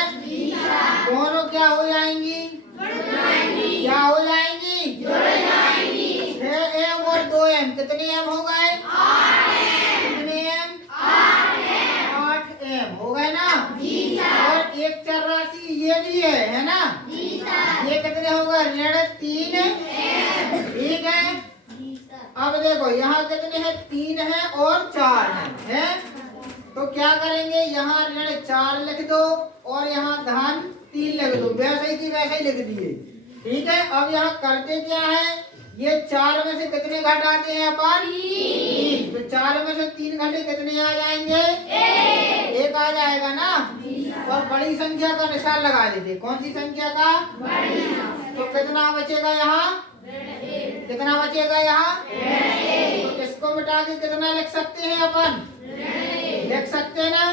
दोनों क्या हो जाएंगी, क्या हो जाएंगी, 6m और 2m कितने एम हो गए? कितने एम? 8 एम हो गए ना। और एक चर राशि ये भी है ना? ये कितने हो गए? ऋण 3 ठीक है। अब देखो यहाँ कितने हैं? 3 है और 4 है? तो क्या करेंगे? यहाँ ऋण 4 लिख दो और यहाँ धन 3 लिख दो, वैसे ही की वैसे ही लिख दिए। ठीक है। अब यहाँ करते क्या है? ये 4 में से कितने घटाते हैं अपन? 3। तो 4 में से 3 घटे कितने आ जाएंगे? 1 आ जाएगा ना। और बड़ी संख्या का निशान लगा देते। कौन सी संख्या का? तो कितना बचेगा यहाँ? कितना बचेगा यहाँ? तो इसको मिटा के कितना लिख सकते हैं अपन? लिख सकते हैं ना।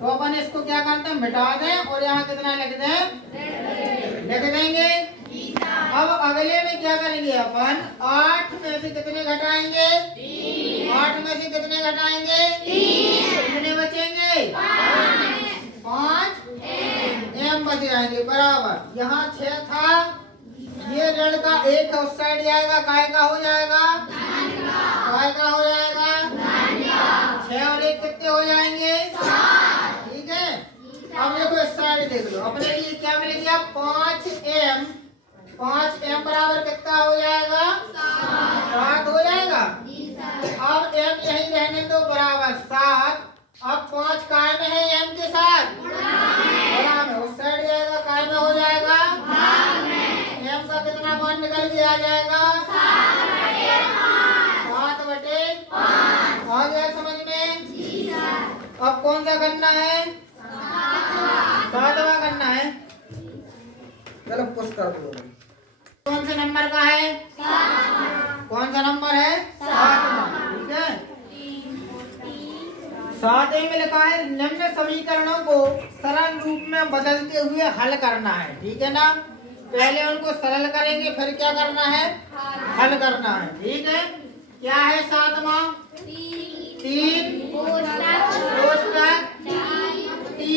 तो अपन इसको क्या करते हैं? मिटा दें और यहाँ कितना लिख दें? लिख देंगे। अब अगले में क्या करेंगे अपन? 8 में से कितने घटाएंगे? 8 में से कितने घटाएंगे? कितने बचेंगे? 5 एम बच जाएंगे बराबर। यहाँ 6 था, ये ऋण का 1 उस साइड जाएगा, काय का हो जाएगा? काय का हो जाएगा? 6 और 1 कितने हो जाएंगे? ठीक है। अब देखो इस साइड देख लो, अपने लिए क्या मिल गया? 5 एम। 5 एम बराबर कितना हो जाएगा? 7 हो जाएगा। अब एम यही रहने दो बराबर 7। अब 5 काय में है? एम के साथ बड़ा में, उस साइड जाएगा, काय में हो जाएगा? एम का कितना मान निकल के आ जाएगा? 7/5। आ गया समझ में? अब कौन सा करना है? 7वां करना है। चलो पुश कर दो। कौन से नंबर का है? कौन सा नंबर है? 7वां। ठीक है। 7 में लिखा है निम्न समीकरणों को सरल रूप में बदलते हुए हल करना है। ठीक है ना। पहले उनको सरल करेंगे, फिर क्या करना है? हल करना है। ठीक है। क्या है 7वां? 3 कोष्ठक टी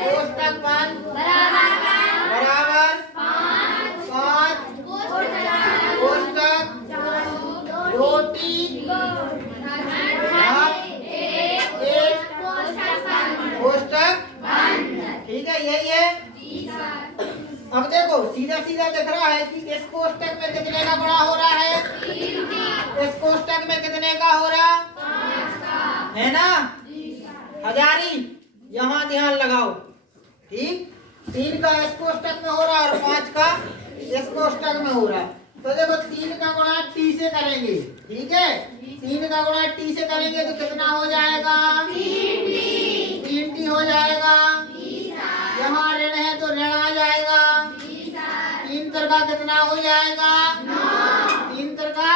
कोष्ठक बंद बराबर 5 कोष्ठक 2T कोष्ठक। ठीक है, यही है। अब देखो सीधा सीधा दिख रहा है कि इस कोष्ठक में कितने का गुणा हो रहा है? इस कोष्ठक में कितने का हो रहा है ना? हजारी। यहाँ ध्यान लगाओ। ठीक। 3 का इस कोष्ठक में हो रहा और 5 का इस कोष्ठक में हो रहा। तो देखो 3 का गुणा T से करेंगे। ठीक है। 3 का गुणा T से करेंगे तो कितना हो जाएगा? 3T हो जाएगा। यहाँ ऋण है तो ऋण आ जाएगा। 3 का कितना हो जाएगा? 3 का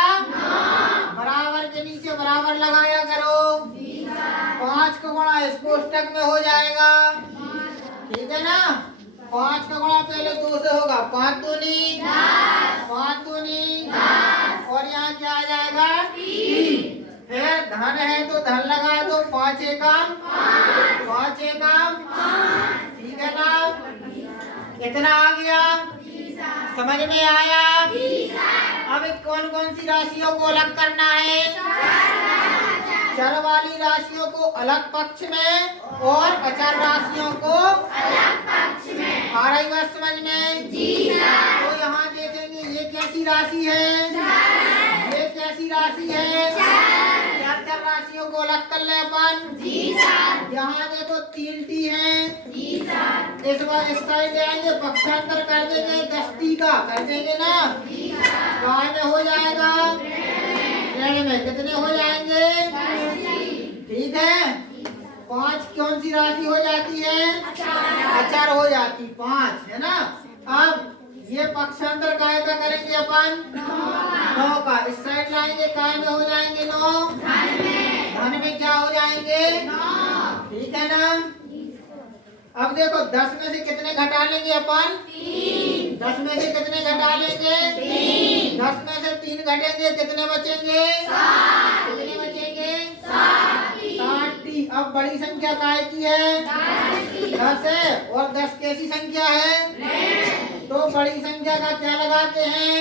बराबर के नीचे बराबर लगाया करो। 5 का गुणा इस कोष्ठक में हो जाएगा। ठीक है ना। 5 का गुणा पहले 2 से होगा। 5 दूनी 5 दूनी और यहाँ क्या आ जाएगा? 3। फिर धन है तो धन लगा दो। 5 एकम 5 एकम। ठीक है ना। कितना आ गया? समझ में आया? अब कौन कौन सी राशियों को अलग करना है? चर वाली राशियों को अलग पक्ष में और अचर राशियों को अलग पक्ष में। आ रही बात समझ में? तो यहाँ देखेंगे ये कैसी राशि है? ये कैसी राशि है? चर राशियों को अलग कर ले अपन। यहाँ देखो 3T है। इस बार इस साइड आएंगे, पक्षांतर कर देंगे 10T का कर देंगे ना। काय में हो जाएगा? ऋण में कितने हो जाएंगे? ठीक है। 5 कौन सी राशि हो जाती है? अचर हो जाती 5 है ना। अब ये पक्षांतर काय का करेंगे अपन? 9 का। इस साइड लाएंगे, काय में हो जाएंगे 9। धन में क्या हो जाएंगे? ठीक है ना। अब देखो 10 में से कितने घटा लेंगे अपन? 10 में से कितने घटा लेंगे? 10 में से 3 घटेंगे, कितने बचेंगे? कितने बचेंगे? 7T। अब बड़ी संख्या काय की है? 10 है। और 10 कैसी संख्या है? तो बड़ी संख्या का क्या लगाते हैं,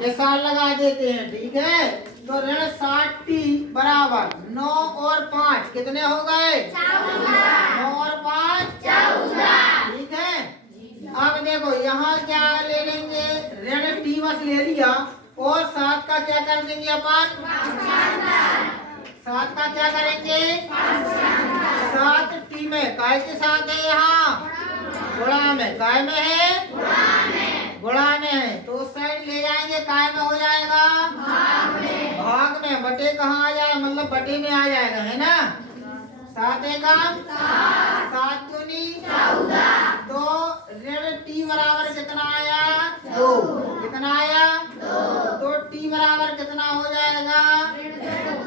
निशान लगा देते हैं। ठीक है, तो ऋण 60t बराबर 9 और 5 कितने हो गए, 9 और 5 14। ठीक है, अब देखो यहाँ क्या ले लेंगे, ऋण t बस ले लिया और 7 का क्या कर देंगे अपन, 7 का क्या करेंगे, 7t में काय के साथ है, यहाँ गुणा में, काय में है, गुणा में है, तो उस साइड ले जाएंगे, काय में हो जाएगा, भाग में, बटे कहाँ आ जाए, मतलब बटे में आ जाएगा, है ना। 7 एकम 7 दूनी 14, तो ऋण t बराबर कितना आया, 2, कितना आया, 2, तो t बराबर कितना हो जाएगा,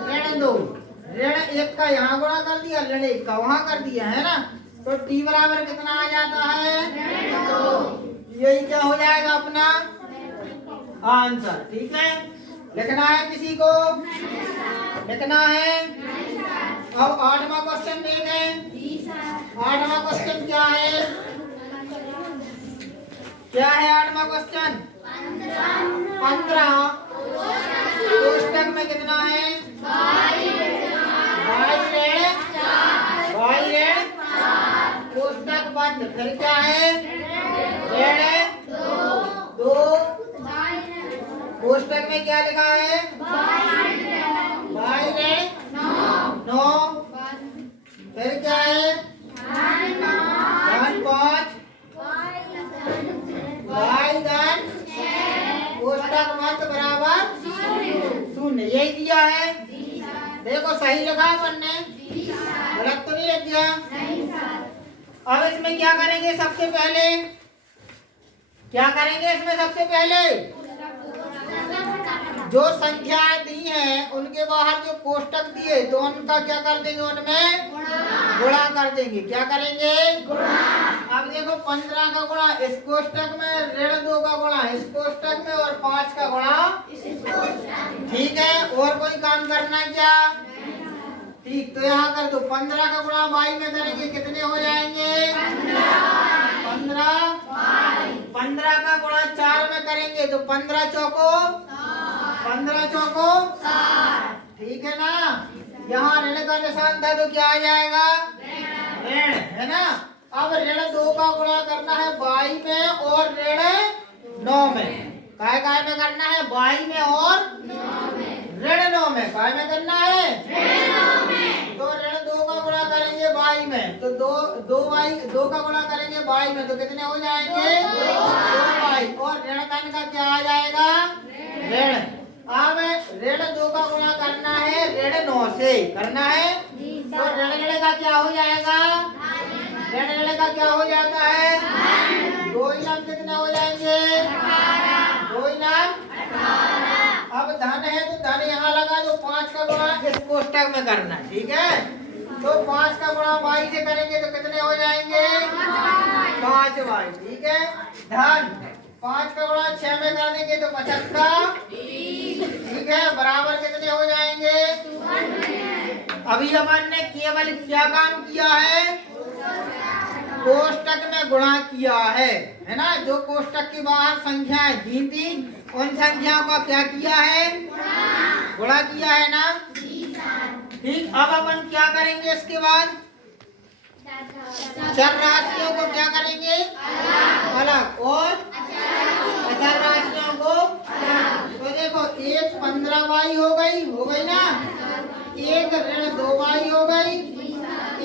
ऋण 2, ऋण 1 का यहाँ गुणा कर दिया, ऋण 1 का वहाँ कर दिया, है ना, तो t बराबर कितना आ जाता है, ऋण 2। यही क्या हो जाएगा अपना आंसर। ठीक है, लिखना है किसी को, लिखना है। अब 8वां क्वेश्चन देखें। 8वां क्वेश्चन क्या है, क्या है 8वां क्वेश्चन, 15 कोष्टक में कितना है, 22 ऋण कोष्टक बंद, फिर क्या है, ऋण 2 कोष्टक में क्या लिखा है, 22 ऋण 9, फिर क्या है, धन 5 y धन कोष्टक बंद बराबर 0, यही दिया है। देखो सही लिखा अपन ने, गलत तो नहीं लिख दिया। अब इसमें क्या करेंगे, सबसे पहले क्या करेंगे, इसमें सबसे पहले जो संख्याएं दी हैं उनके बाहर जो कोष्टक दिए तो उनका क्या कर देंगे, उनमें गुणा कर देंगे। क्या करेंगे, अब देखो 15 का गुणा इस कोष्टक में, ऋण 2 का गुणा इस कोष्टक में और 5 का गुणा इस कोष्टक में। ठीक है, और कोई काम करना क्या, ठीक, तो यहाँ कर दो, 15 का गुणा y में करेंगे, कितने हो जाएंगे, 15 का गुणा 4 में करेंगे तो 15 चौको 60। ठीक है ना, यहाँ ऋण का निशान था तो क्या आ जाएगा, ऋण, है ना। अब ऋण 2 का गुणा करना है y में और ऋण 9 में, काय में करना है, y में और ऋण 9 में, काय में करना है, तो ऋण 2 का गुणा करेंगे y में, तो 2 का गुणा करेंगे y में, तो कितने हो जाएंगे, 2y, और ऋण धन का क्या आ जाएगा, ऋण। अब ऋण 2 का गुणा करना है ऋण 9 से, करना है, तो ऋण का क्या हो जाएगा, ऋण का क्या हो जाता है, 2 इनाम कितने हो जाएंगे, 2 इनाम 18। अब धन है तो धन यहाँ लगा दो, 5 का गुणा इस कोष्टक में करना है। ठीक है, तो 5 का गुणा y से करेंगे तो कितने हो जाएंगे, 5y। ठीक है, धन 5 का गुणा 6 में कर देंगे तो 75। ठीक है, बराबर कितने हो जाएंगे, अभी अपन ने केवल क्या काम किया है, कोष्टक में गुणा किया है ना। जो कोष्टक के बाहर संख्याएं दी थी उन संख्याओं का क्या किया है, गुणा किया है ना। ठीक, अब अपन क्या करेंगे, इसके बाद चर राशियों को क्या करेंगे, अलग, और अचर राशियों को अलग। तो देखो, एक 15y हो गई ना, एक ऋण 2y हो गई,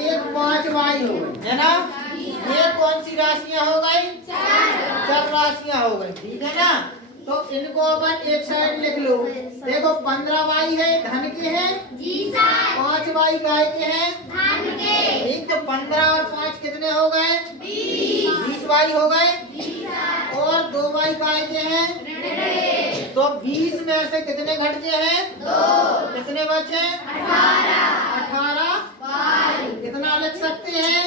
एक 5y हो गई, है ना। ये कौन सी राशियां हो गई, चर राशियां हो गई। ठीक है ना, तो इनको अपन एक साइड लिख लो। देखो 15y है, धन के हैं, 5y काय के हैं, ठीक, तो 15 और 5 कितने हो गए, 20y हो गए, और 2y काय के हैं, तो 20 में से कितने घट गए हैं, 2, कितने बचे, 18 कितना लिख सकते हैं,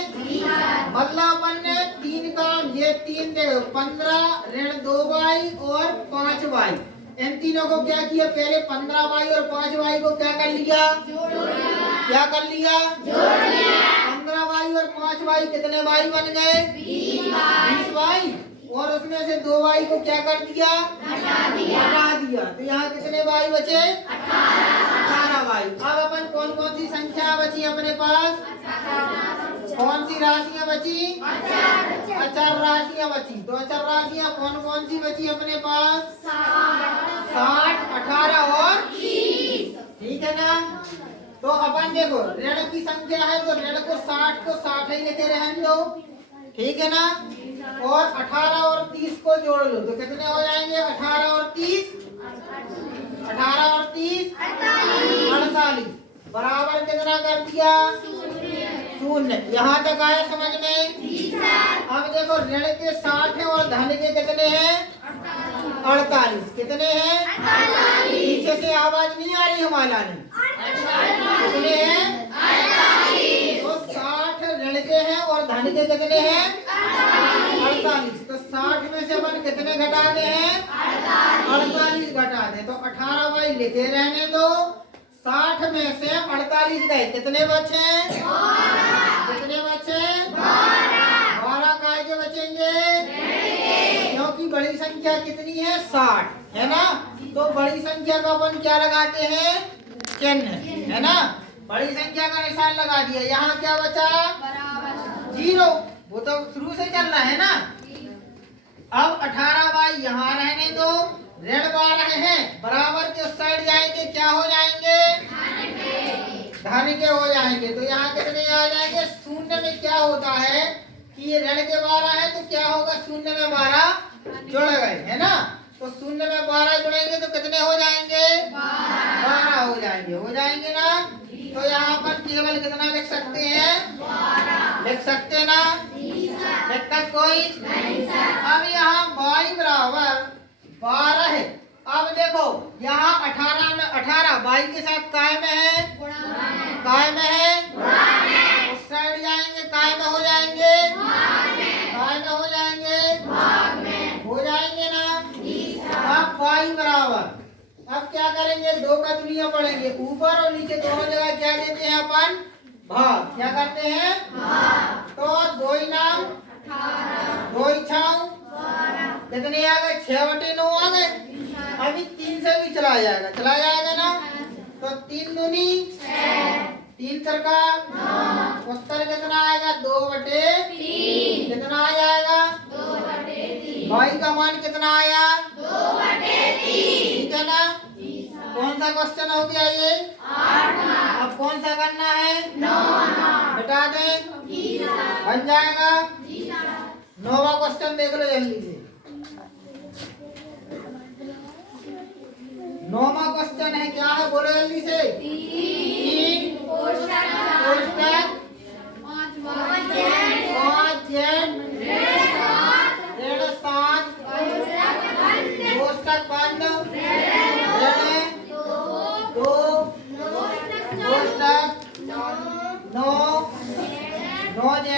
मतलब अपन ने 3 काम, ये 3 देखो, 15 ऋण 2y और 5y, इन तीनों को क्या किया, पहले 15y और 5y को क्या कर लिया, क्या कर लिया, 15y और 5y कितने y बन गए, 20y, और उसमें से 2y को क्या कर दिया, हटा दिया। तो यहाँ कितने y बचे, 18y। अब अपन कौन कौन सी संख्या बची अपने पास, कौन सी राशियां बची, अचर राशियां बची। तो अचर राशियां कौन कौन सी बची अपने पास, 60, 18 और 30। ठीक है ना। तो अपन देखो ऋण की संख्या है तो ऋण को 60 ही लेके रहने दो, ठीक है ना। और 18 और 30 को जोड़ लो तो कितने हो जाएंगे, 18 और 30, 18 और 30 48, बराबर कितना कर दिया, 0। यहाँ तक आया समझ में। अब देखो ऋण के 60 है और धन के कितने हैं, 48। कितने हैं, पीछे से आवाज नहीं आ रही हमारा ने, कितने हैं, 48। तो 60 ऋण के हैं और धन के कितने हैं, 48। तो 60 में से अपन कितने घटा दे हैं, 48 घटा दे। तो 18y लिखे रहने दो। 60 में से 48 गए, कितने बचे, कितने बचे, 12 काय के बचेंगे, क्योंकि बड़ी संख्या कितनी है, 60 है ना। तो बड़ी संख्या का अपन क्या लगाते हैं, चिन्ह, है ना। बड़ी संख्या का निशान लगा दिया। यहाँ क्या बचा, 0, वो तो शुरू से चल रहा है ना। अब 18y यहाँ रहने दो, ऋण 12 है, बराबर के उस साइड जाएंगे, क्या हो जाएंगे, धन के हो जाएंगे। तो यहाँ कितने आ जाएंगे, 0 में क्या होता है कि ये ऋण के 12 है तो क्या होगा, 0 में 12 जुड़ गए, है ना। तो 0 में 12 जुड़ेंगे तो कितने हो जाएंगे, 12 हो जाएंगे, हो जाएंगे ना। तो यहाँ पर केवल कितना लिख सकते हैं, लिख सकते ना, दिक्कत कोई नहीं। अब यहाँ y बराबर 12 है। अब देखो यहाँ 18 में 18 y के साथ काय में है, काय में है, उस साइड जाएंगे, काय में हो जाएंगे, काय में हो जाएंगे, हो जाएंगे ना। अब y बराबर, अब क्या करेंगे, 2 का दुनिया पढ़ेंगे, ऊपर और नीचे दोनों जगह क्या देते हैं अपन, भाग। क्या करते हैं, तो 2 नाम 2 छाऊ कितने आ गए, 6/9 आ गए। अभी 3 से भी चला जाएगा, चला जाएगा ना। तो 3 दूनी 3 सरका 9, उत्तर कितना आएगा, 2/3। कितना आ जाएगा, 2/3। y का मान कितना आया, 2/3। ठीक है ना। कौन सा क्वेश्चन हो गया ये, 8। अब कौन सा करना है, 9 बता दें, बन जाएगा। 9वां क्वेश्चन देख लो जल्दी से। 9वां क्वेश्चन है, क्या है बोलो जल्दी से, 3 कोष्टक 5 z ऋण 7 कोष्टक बंद, ऋण 2 कोष्टक 9 9z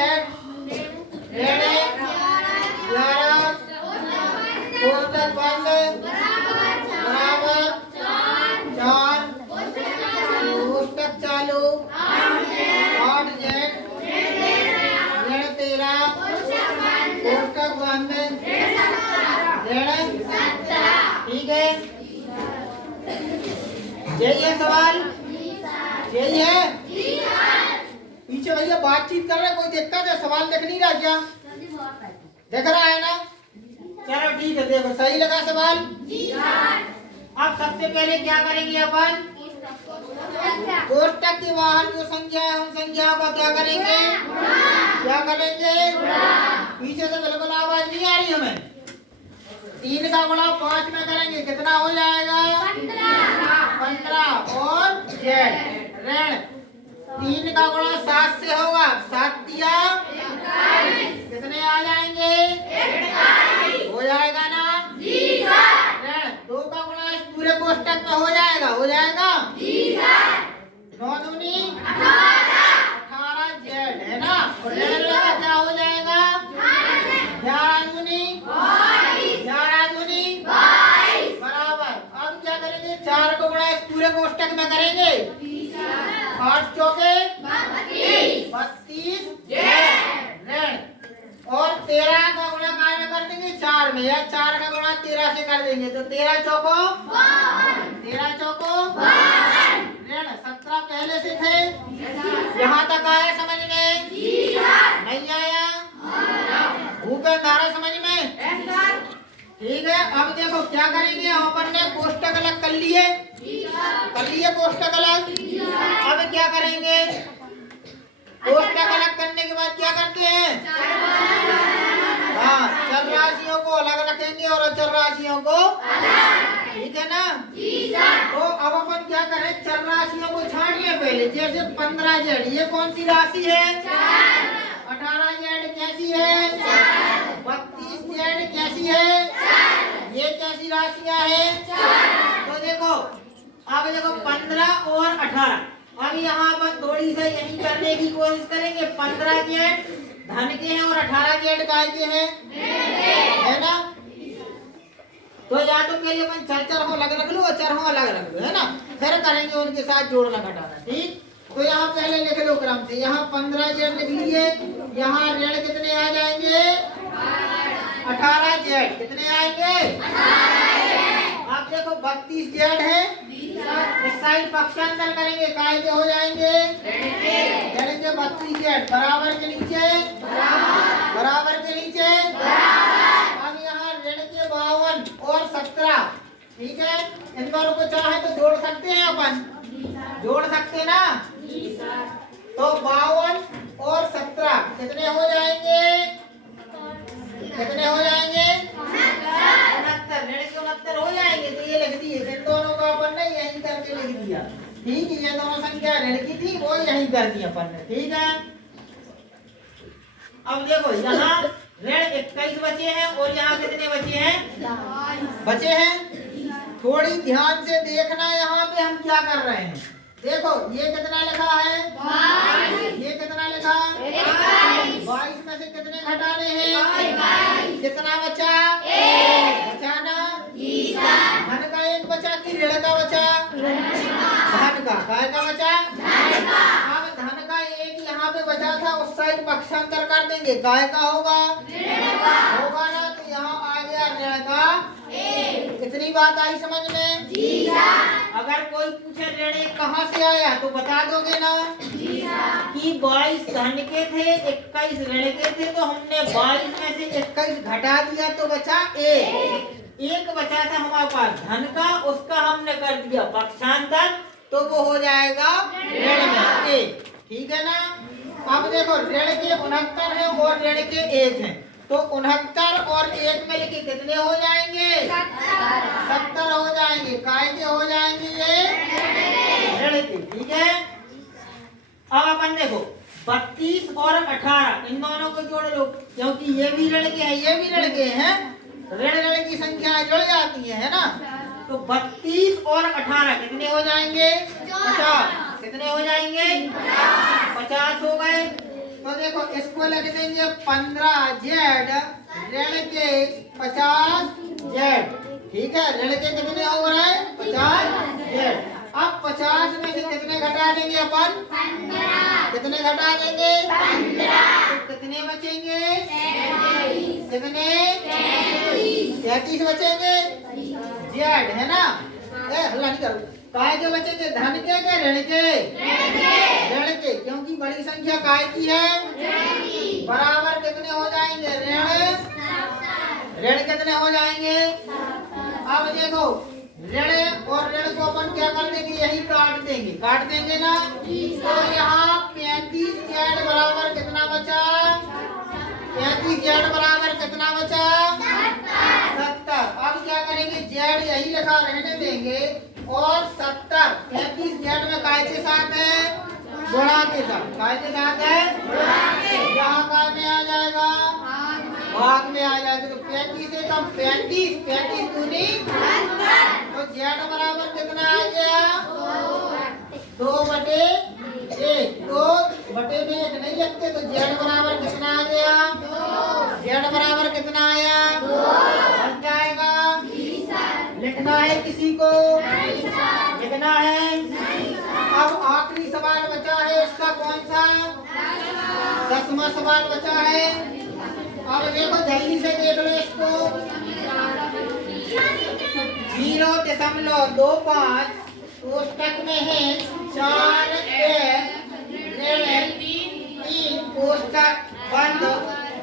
ऋण 11 कोष्टक बंद, बराबर 4 कोष्टक चालू 8z ऋण 13 कोष्टक बंद, ऋण 17। ठीक है, यही है सवाल, यही है। पीछे भैया बातचीत कर रहे, कोई दिक्कत है, सवाल देख नहीं रहा क्या, देख रहा है ना। चलो ठीक है, देखो सही लगा सवाल। अब सबसे पहले क्या करेंगे अपन, कोष्टक के बाहर जो संख्या है उन संख्याओं का क्या करेंगे, क्या करेंगे, पीछे से बिल्कुल आवाज नहीं आ रही हमें। 3 का गुणा 5 में करेंगे, कितना हो जाएगा, 15 और z ऋण 3 का गुणा 7 से होगा, 7 दिया कितने आ जाएंगे, हो जाएगा ना। ऋण 2 का गुणा इस पूरे कोष्टक में हो जाएगा, हो जाएगा 9 दूनी 18z है ना। और ऋण लगा क्या हो जाएगा, 11 दूनी 22 बराबर। अब क्या करेंगे, 4 को गुणा इस पूरे कोष्टक में करेंगे, 8 चौके 32 ऋण, और 13 का गुणा काय में कर देंगे, 4 में, या 4 का गुणा 13 से कर देंगे तो 13 चौको 17 पहले से थे। यहाँ तक आया समझ में? नहीं आया? भूपेंद्र आ रहा समझ में? ठीक है। अब देखो क्या करेंगे, अपन ने कोष्टक अलग कर लिए कोष्टक अलग। अब क्या करेंगे, कोष्टक अलग करने के बाद क्या करते हैं, हाँ, चर राशियों को अलग रखेंगे और अचर राशियों को, ठीक है ना? तो अब अपन क्या करें, चर राशियों को छांट ले पहले। जैसे 15Z, ये कौन सी राशि है? 18Z कैसी है? 32Z कैसी है? ये कैसी राशियां हैं? तो देखो, अब देखो 15 और 18। अब यहाँ पर थोड़ी सा यही करने की कोशिश करेंगे। 15Z धन के हैं और 18Z काय के हैं, है ना? तो या तो पहले अपन चर हो अलग रख लो और चर हो अलग रख लो, है ना? फिर करेंगे उनके साथ जोड़ना घटाना। ठीक, तो यहाँ पहले लिख लो क्रम से। यहाँ 15Z लिख लिए, यहाँ ऋण कितने आ जाएंगे, 18Z कितने आएंगे, अब देखो 32Z है, इस साइड पक्षांतर करेंगे, काय के हो जाएंगे, ऋण के 32Z बराबर के नीचे, अब यहाँ ऋण के 52 और 17, ठीक है? इन दोनों को चाहे तो जोड़ सकते हैं अपन, जोड़ सकते ना? तो 52 और 17 कितने हो जाएंगे, 69। ऋण के 69 हो जाएंगे, तो ये लिख दिए। इन दोनों का अपन ने यही करके लिख दिया। ठीक है, ये दोनों संख्या ऋण की थी, वो यही कर दी अपन ने। ठीक है, अब देखो यहाँ ऋण 21 बचे हैं और यहाँ कितने बचे हैं? थोड़ी ध्यान से देखना, यहाँ पे हम क्या कर रहे हैं। देखो ये कितना लिखा है, ये कितना लिखा, 22 में से कितने घटाने हैं, कितना बचा, बचाना, धन का 1 बचा कि ऋण का बचा, धन का, काय का बचा, अब धन का 1 यहाँ पे बचा था, उस साइड पक्षांतर कर देंगे, काय का होगा, होगा ना? तो यहाँ आ गया ऋण का 1। इतनी बात आई समझ में? जी सर। अगर कोई पूछे ऋण 1 कहाँ से आया तो बता दोगे ना? जी सर। कि 22 धन के थे, 21 ऋण के थे, तो हमने 22 में से 21 घटा दिया तो बचा 1 बचा था हमारे पास धन का, उसका हमने कर दिया पक्षांतर, तो वो हो जाएगा ऋण में 1। ठीक है ना? अब देखो ऋण के 69 है और ऋण के 1 है, तो 69 और 1 में लिखे कितने हो जाएंगे, 70 हो जाएंगे। काय के हो जाएंगे ये, ऋण के। ठीक है, अब अपन देखो 32 और 18 इन दोनों को जोड़ लो, क्योंकि ये भी ऋण के हैं, ये भी ऋण के हैं, ऋण की संख्या जुड़ जाती है ना? तो 32 और 18 कितने हो जाएंगे, 50। कितने हो जाएंगे, 50 हो गए। तो देखो इसको लिख देंगे 15Z ऋण के 50Z। ठीक है, ऋण के कितने हो रहे हैं, 50Z। अब 50 में से कितने घटा देंगे अपन, 15। कितने घटा देंगे, 15। तो कितने बचेंगे, 33। कितने, 33 बचेंगे। Z है ना, हल्ला नहीं करो। काय के बचेंगे, धन के ऋण के, ऋण के, क्योंकि बड़ी संख्या काय की है, बराबर कितने हो जाएंगे, ऋण कितने हो जाएंगे। अब देखो ऋण और ऋण को अपन क्या कर देंगे, यही काट देंगे ना? तो यहाँ 35Z बराबर कितना बचा, 35Z बराबर कितना बचा, 70। अब क्या करेंगे, Z यही लिखा रहने देंगे और 70 35Z में काय के साथ है, गुणा के साथ, काय के साथ है, यहाँ काय में आ जाएगा, भाग में आ जाएगा। तो 35 से कम 35 दूनी, तो Z बराबर कितना आ गया, 2/1। 2/1 नहीं लिखते तो Z बराबर कितना आ गया, Z बराबर कितना आया, बन जाएगा। लिखना है किसी को, लिखना है। अब आखिरी सवाल बचा है, इसका कौन सा, 10वां सवाल बचा है। अब देखो जल्दी से देख लो इसको। 0.25 कोष्टक में है 4 3 कोष्टक बंद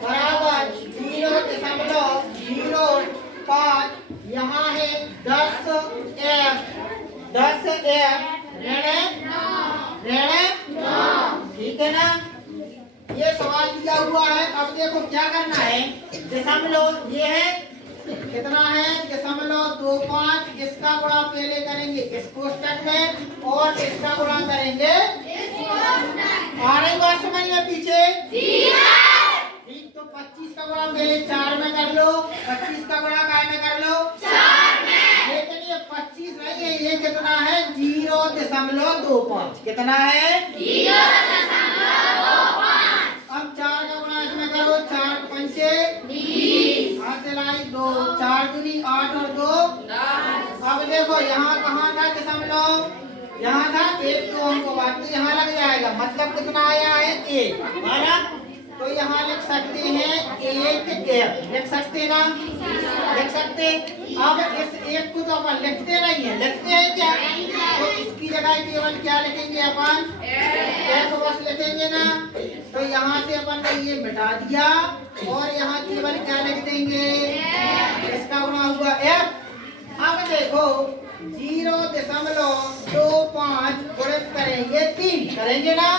बराबर 0.05 यहाँ है 10 ऋण 9। ठीक है ना, ये सवाल दिया हुआ है। अब देखो क्या करना है, दशमलव ये है कितना है 0.25, इसका गुणा पहले करेंगे इस कोष्टक में और इसका गुणा करेंगे आ रही बात समझ में पीछे? ठीक, तो 25 का गुणा पहले 4 में कर लो, 25 का गुणा काय में कर लो 4 में। लेकिन ये 25 नहीं है, ये कितना है 0.25। कितना है 0.25। अब 4 का गुणा इसमें करो, 4 पंचे 20, हाथ से लाई 2, 4 दूनी 8 और 2 10। अब देखो यहाँ कहाँ था दशमलव, यहाँ था 1 2 हमको बात तो यहाँ लग जाएगा, मतलब कितना आया है 1 12। तो यहाँ लिख सकते हैं 1 लिख सकते ना, लिख सकते। अब इस 1 को तो अपन लिखते नहीं है, लिखते हैं क्या? तो इसकी जगह केवल क्या लिखेंगे अपन 1 बस लिखेंगे ना। तो यहाँ से अपन ने ये मिटा दिया और यहाँ केवल क्या लिख देंगे इसका गुणा हुआ f। अब देखो 0.25 गुणित करेंगे 3 करेंगे ना।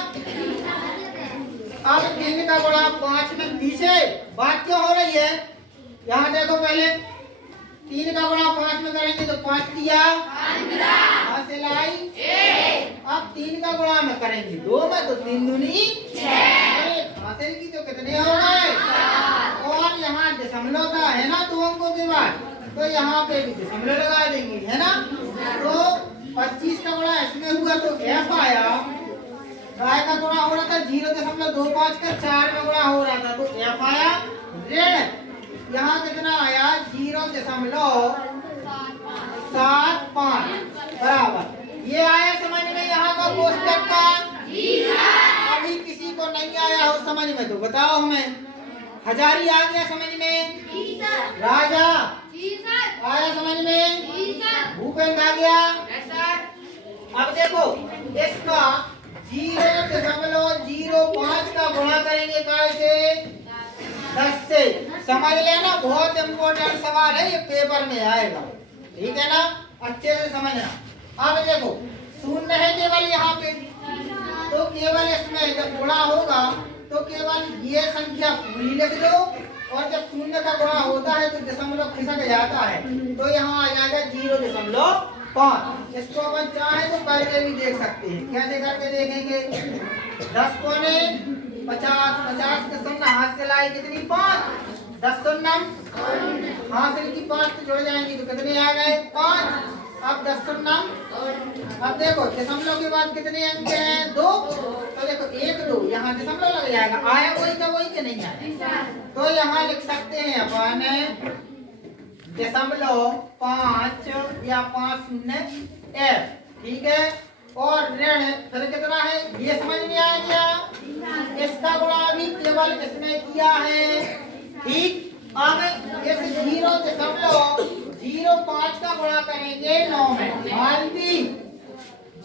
अब 3 का गुणा 5 में पीछे बात क्यों हो रही है, यहाँ देखो पहले 3 का गुणा 5 में करेंगे तो 5 दिया 15 से लाई 1। अब 3 का गुणा में करेंगे 2 में तो 3 दूनी 6। हासिल की तो कितने हो गए 7। और यहाँ दशमलव का है ना 2 अंकों के बाद, तो यहाँ पे भी दशमलव लगा देंगे है ना। तो 25 का गुणा इसमें हुआ तो f आया, काय का गुणा हो रहा था 0.25 का 4 में गुणा हो रहा था तो f आया ऋण। यहाँ कितना आया 0.75 बराबर, ये आया समझ में यहाँ का कोष्टक का। अभी किसी को नहीं आया हो समझ में तो बताओ हमें। हजारी आ गया समझ में? राजा आया समझ में? भूपेंद्र आ गया? अब देखो इसका 0.05 का गुणा करेंगे काय से 10 से। समझ लेना, बहुत इम्पोर्टेंट सवाल है, ये पेपर में आएगा, ठीक है ना, अच्छे से समझना। अब देखो शून्य है केवल यहाँ पे, तो केवल इसमें जब गुणा होगा तो केवल ये संख्या पूरी लिख दो और जब शून्य का गुणा होता है तो दशमलव खिसक जाता है, तो यहाँ आ जाएगा 0.5। इसको अपन चाहे तो करके भी देख सकते हैं। कैसे करके देखेंगे, 10 पौने 50, 50 के शून्य हाथ से लाई कितनी 5, 10 शून्य हाथ की 5 तो जुड़ जाएंगी तो कितने आ गए 5। अब 10 शून्य, अब देखो दशमलव के बाद कितने अंक हैं 2, तो देखो 1 2 यहाँ दशमलव लग जाएगा, आया वही का वही के नहीं आया। तो यहाँ लिख सकते हैं अपन 0.5 या 5 शून्य f, ठीक है। और ऋण फिर कितना है ये समझ में आ गया, इसका गुणा भी केवल इसमें किया है, ठीक। अब इस 0.05 का गुणा करेंगे 9 में, मालती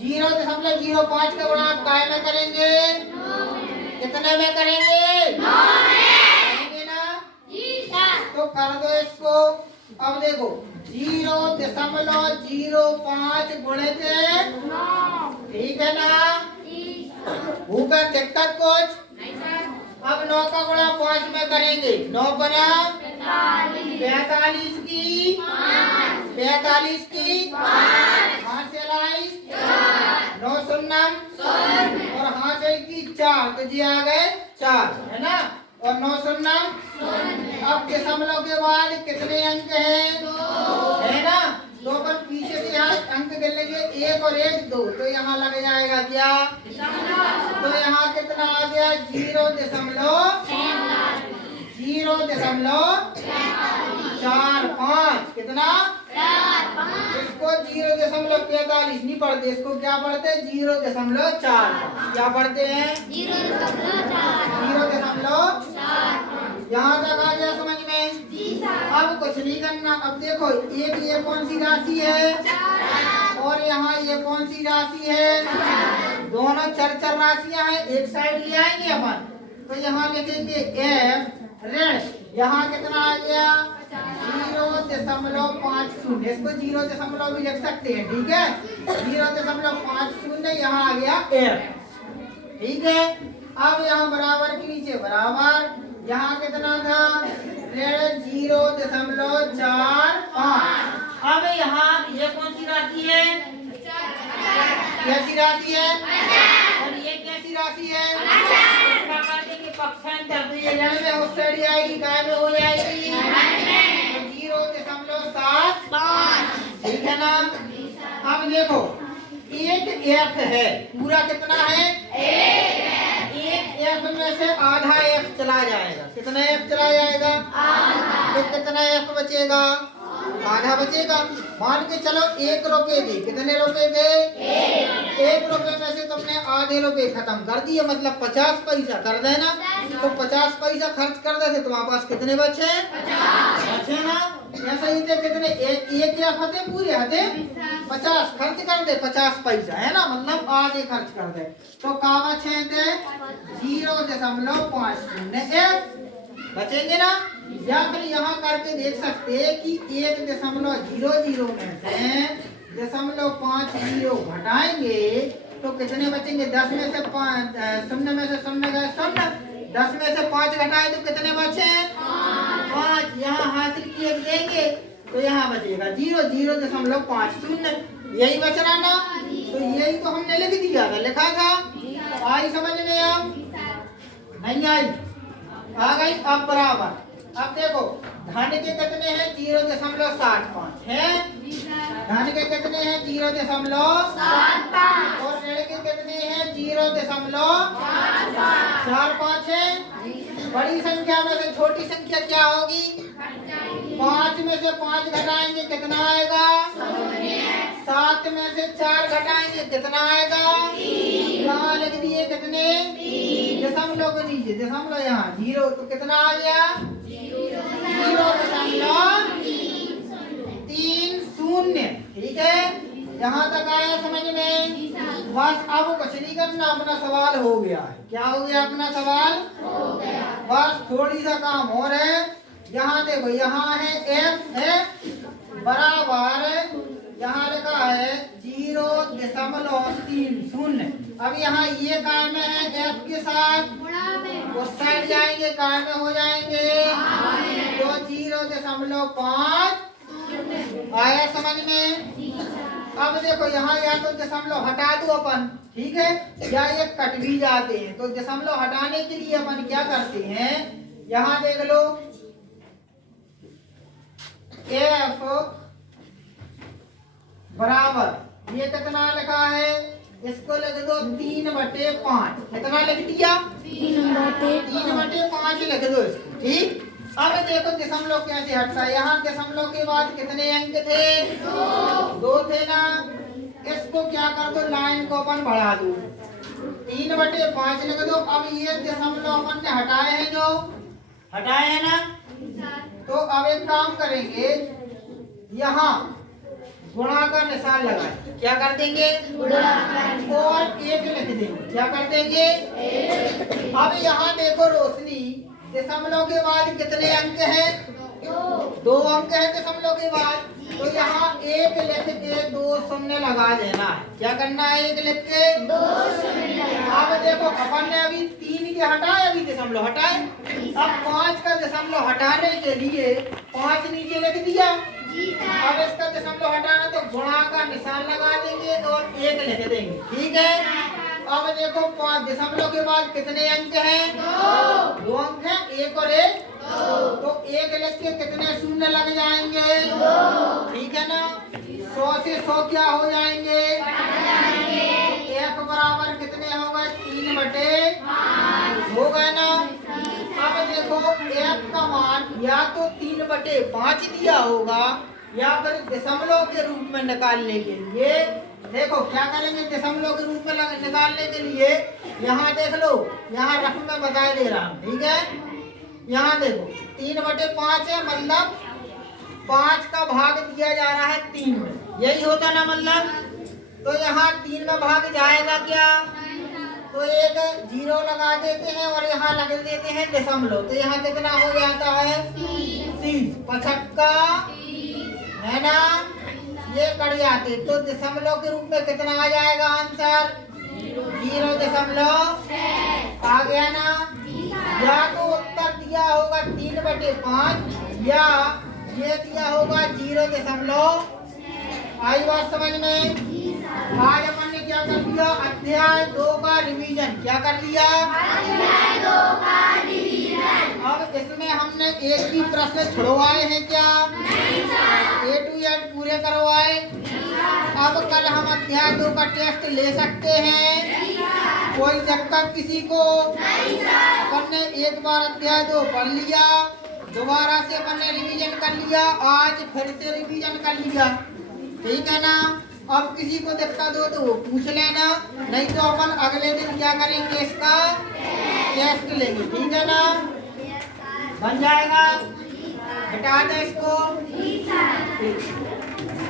0.05 का गुणा आप काय में करेंगे कितने में करेंगे 9 में करेंगे ना, तो कर दो इसको। अब देखो 0.05 गुणित 9, ठीक है ना। ऊपर दिक्कत कुछ नहीं सर। अब 9 का गुणा 5 में करेंगे, 9 बना 45 की 45 की 5 से लाई 9 शून्य और हासिल की 4 तो जी आ गए 4 है ना, और 9 शून्य। अब दशमलव के बाद कितने अंक हैं 2 है ना, तो अपन पीछे से यहाँ अंक गिन लेंगे 1 और 1 2, तो यहाँ लग जाएगा क्या, तो यहाँ कितना आ गया 0.45 कितना 4। इसको 0.45 नहीं पढ़ते, इसको क्या पढ़ते 0.4, क्या पढ़ते हैं 0.4। यहाँ तक आ गया समझ में? अब कुछ नहीं करना। अब देखो एक ये कौन सी राशि है और यहाँ ये कौन सी राशि है, दोनों चर राशियां हैं, एक साइड ले आएंगे अपन। तो यहाँ लिखेंगे f ऋण, यहाँ कितना आ गया 0.50, इसको 0 भी लिख सकते हैं, ठीक है 0.50, यहाँ आ गया f, ठीक है। अब यहाँ बराबर के नीचे बराबर, यहाँ कितना था ऋण 0.45। अब यहाँ ये कौन सी राशि है, कैसी राशि है और ये कैसी राशि है, इसका कर देंगे पक्षांतर, तो ये ऋण में उस साइड आएगी, काय में हो जाएगी 0.75, ठीक है ना। अब देखो एक f है, पूरा कितना है एक f में से आधा f चला जाएगा, कितना f चला जाएगा तो कितना f बचेगा, आधा बचेगा। मान के चलो 1 रुपए थे, कितने रुपए थे 1 रुपए में से तुमने आधे रुपए खत्म कर दिए, मतलब 50 पैसा कर देना, तो 50 पैसा खर्च कर दे, तुम्हारे पास कितने बचे बचे ना। ऐसा ही थे कितने एक या फते पूरे हते 50 खर्च कर दे, 50 पैसा है ना, मतलब आधे खर्च कर दे, तो का बचे थे 0.50 बचेंगे ना। या फिर यहाँ करके देख सकते हैं कि 1.00 में से 0.50 घटाएंगे तो कितने बचेंगे, 10 में से 5 शून्य में से शून्य गए शून्य, 10 में से 5 घटाए तो कितने बचे 5, यहाँ हासिल किए देंगे तो यहाँ बचेगा 0.50, यही बच रहा ना। तो यही तो हमने लिख दिया था, लिखा था, आई समझ में अब नहीं आई, आ गई। अब बराबर, अब देखो धन के कितने हैं 0.75 है, धन के कितने हैं 0.75 और ऋण के कितने हैं 0.45 है। बड़ी संख्या में से छोटी संख्या क्या होगी, 5 में से 5 घटाएंगे कितना आएगा 7 में से 4 घटाएंगे कितना आएगा, यहाँ लिख दिए कितने दशमलव के नीचे दशमलव, यहाँ 0 तो कितना आ गया 0.30, ठीक है। यहाँ तक आया समझ में, बस अब कुछ नहीं करना, अपना सवाल हो गया है। क्या हो गया अपना सवाल हो गया, बस थोड़ी सा काम और है। यहाँ देखो यहाँ है f है बराबर, यहाँ लिखा है 0.30। अब यहाँ ये काय में है f के साथ, उस साइड जाएंगे काय में हो जाएंगे तो 0.5 आया समझ में। अब देखो यहाँ या तो दशमलव हटा दो अपन, ठीक है, या ये कट भी जाते हैं, तो दशमलव हटाने के लिए अपन क्या करते हैं, यहाँ देख लो f बराबर ये कितना लिखा है, इसको लिख दो 3/5, कितना लिख दिया 3/5 लिख दो इसको, ठीक। अब देखो दशमलव कैसे हटता है, यहाँ दशमलव के बाद कितने अंक थे 2 थे ना, इसको क्या कर दो लाइन को अपन बढ़ा दो 3/5 लिख दो। अब ये दशमलव अपन ने हटाए हैं, जो हटाए हैं ना, तो अब एक काम करेंगे, यहाँ गुणा का निशान लगाए, क्या कर देंगे और 1 लिख देंगे, क्या कर देंगे। अब यहाँ देखो रोशनी, दशमलव के बाद कितने अंक हैं 2 अंक है दशमलव के बाद, तो यहाँ 1 लिख के 2 शून्य लगा देना है, क्या करना है 1 लिख के 2 शून्य। अब देखो अपन ने अभी 3 के हटाए, अभी दशमलव हटाए, अब 5 का दशमलव हटाने के लिए 5 नीचे लिख दिया। अब इसका दशमलव हटाना तो गुणा का निशान लगा देंगे और 1 लिख देंगे, ठीक है। अब देखो 5 दशमलव के बाद कितने अंक हैं 2 अंक हैं, 1 और 1, तो 1 लिख के कितने शून्य लग जाएंगे 2, ठीक है ना। 100 से 100 क्या हो जाएंगे f बराबर कितने हो गए 3/5 हो गए ना। अब देखो f का मान या तो 3/5 दिया होगा या फिर दशमलव के रूप में निकालने के लिए, देखो क्या करेंगे दशमलव के रूप में निकालने के लिए, यहाँ देख लो, यहाँ रकम में बता दे रहा हूँ, ठीक है। यहाँ देखो 3/5 है, मतलब 5 का भाग दिया जा रहा है 3 में, यही होता ना मतलब। तो यहाँ 3 में भाग जाएगा क्या, तो एक 0 लगा देते हैं और यहाँ लगा देते हैं दशमलव। तो यहाँ कितना हो जाता है 30, 55 है ना, ये कट जाते। तो दशमलव के रूप में कितना आ जाएगा आंसर, 0.6 आ गया ना। या तो उत्तर दिया होगा 3/5 या ये दिया होगा 0.6। आई बात समझ में। आज अपन ने क्या कर दिया, अध्याय 2 का रिवीजन। क्या कर दिया, अध्याय 2 का रिवीजन। अब इसमें हमने एक भी प्रश्न छुड़वाए हैं क्या, नहीं सर। A to Z पूरे करवाए। अब कल हम अध्याय 2 का टेस्ट ले सकते हैं, कोई दिक्कत किसी को, नहीं सर। अपन ने एक बार अध्याय 2 पढ़ लिया, दोबारा से अपन ने रिवीजन कर लिया, आज फिर से रिवीजन कर लिया, ठीक है ना। अब किसी को दिक्कत हो तो वो पूछ लेना, नहीं तो अपन अगले दिन क्या करेंगे, इसका टेस्ट लेंगे, ठीक है ना। बन जाएगा, हटा दे इसको।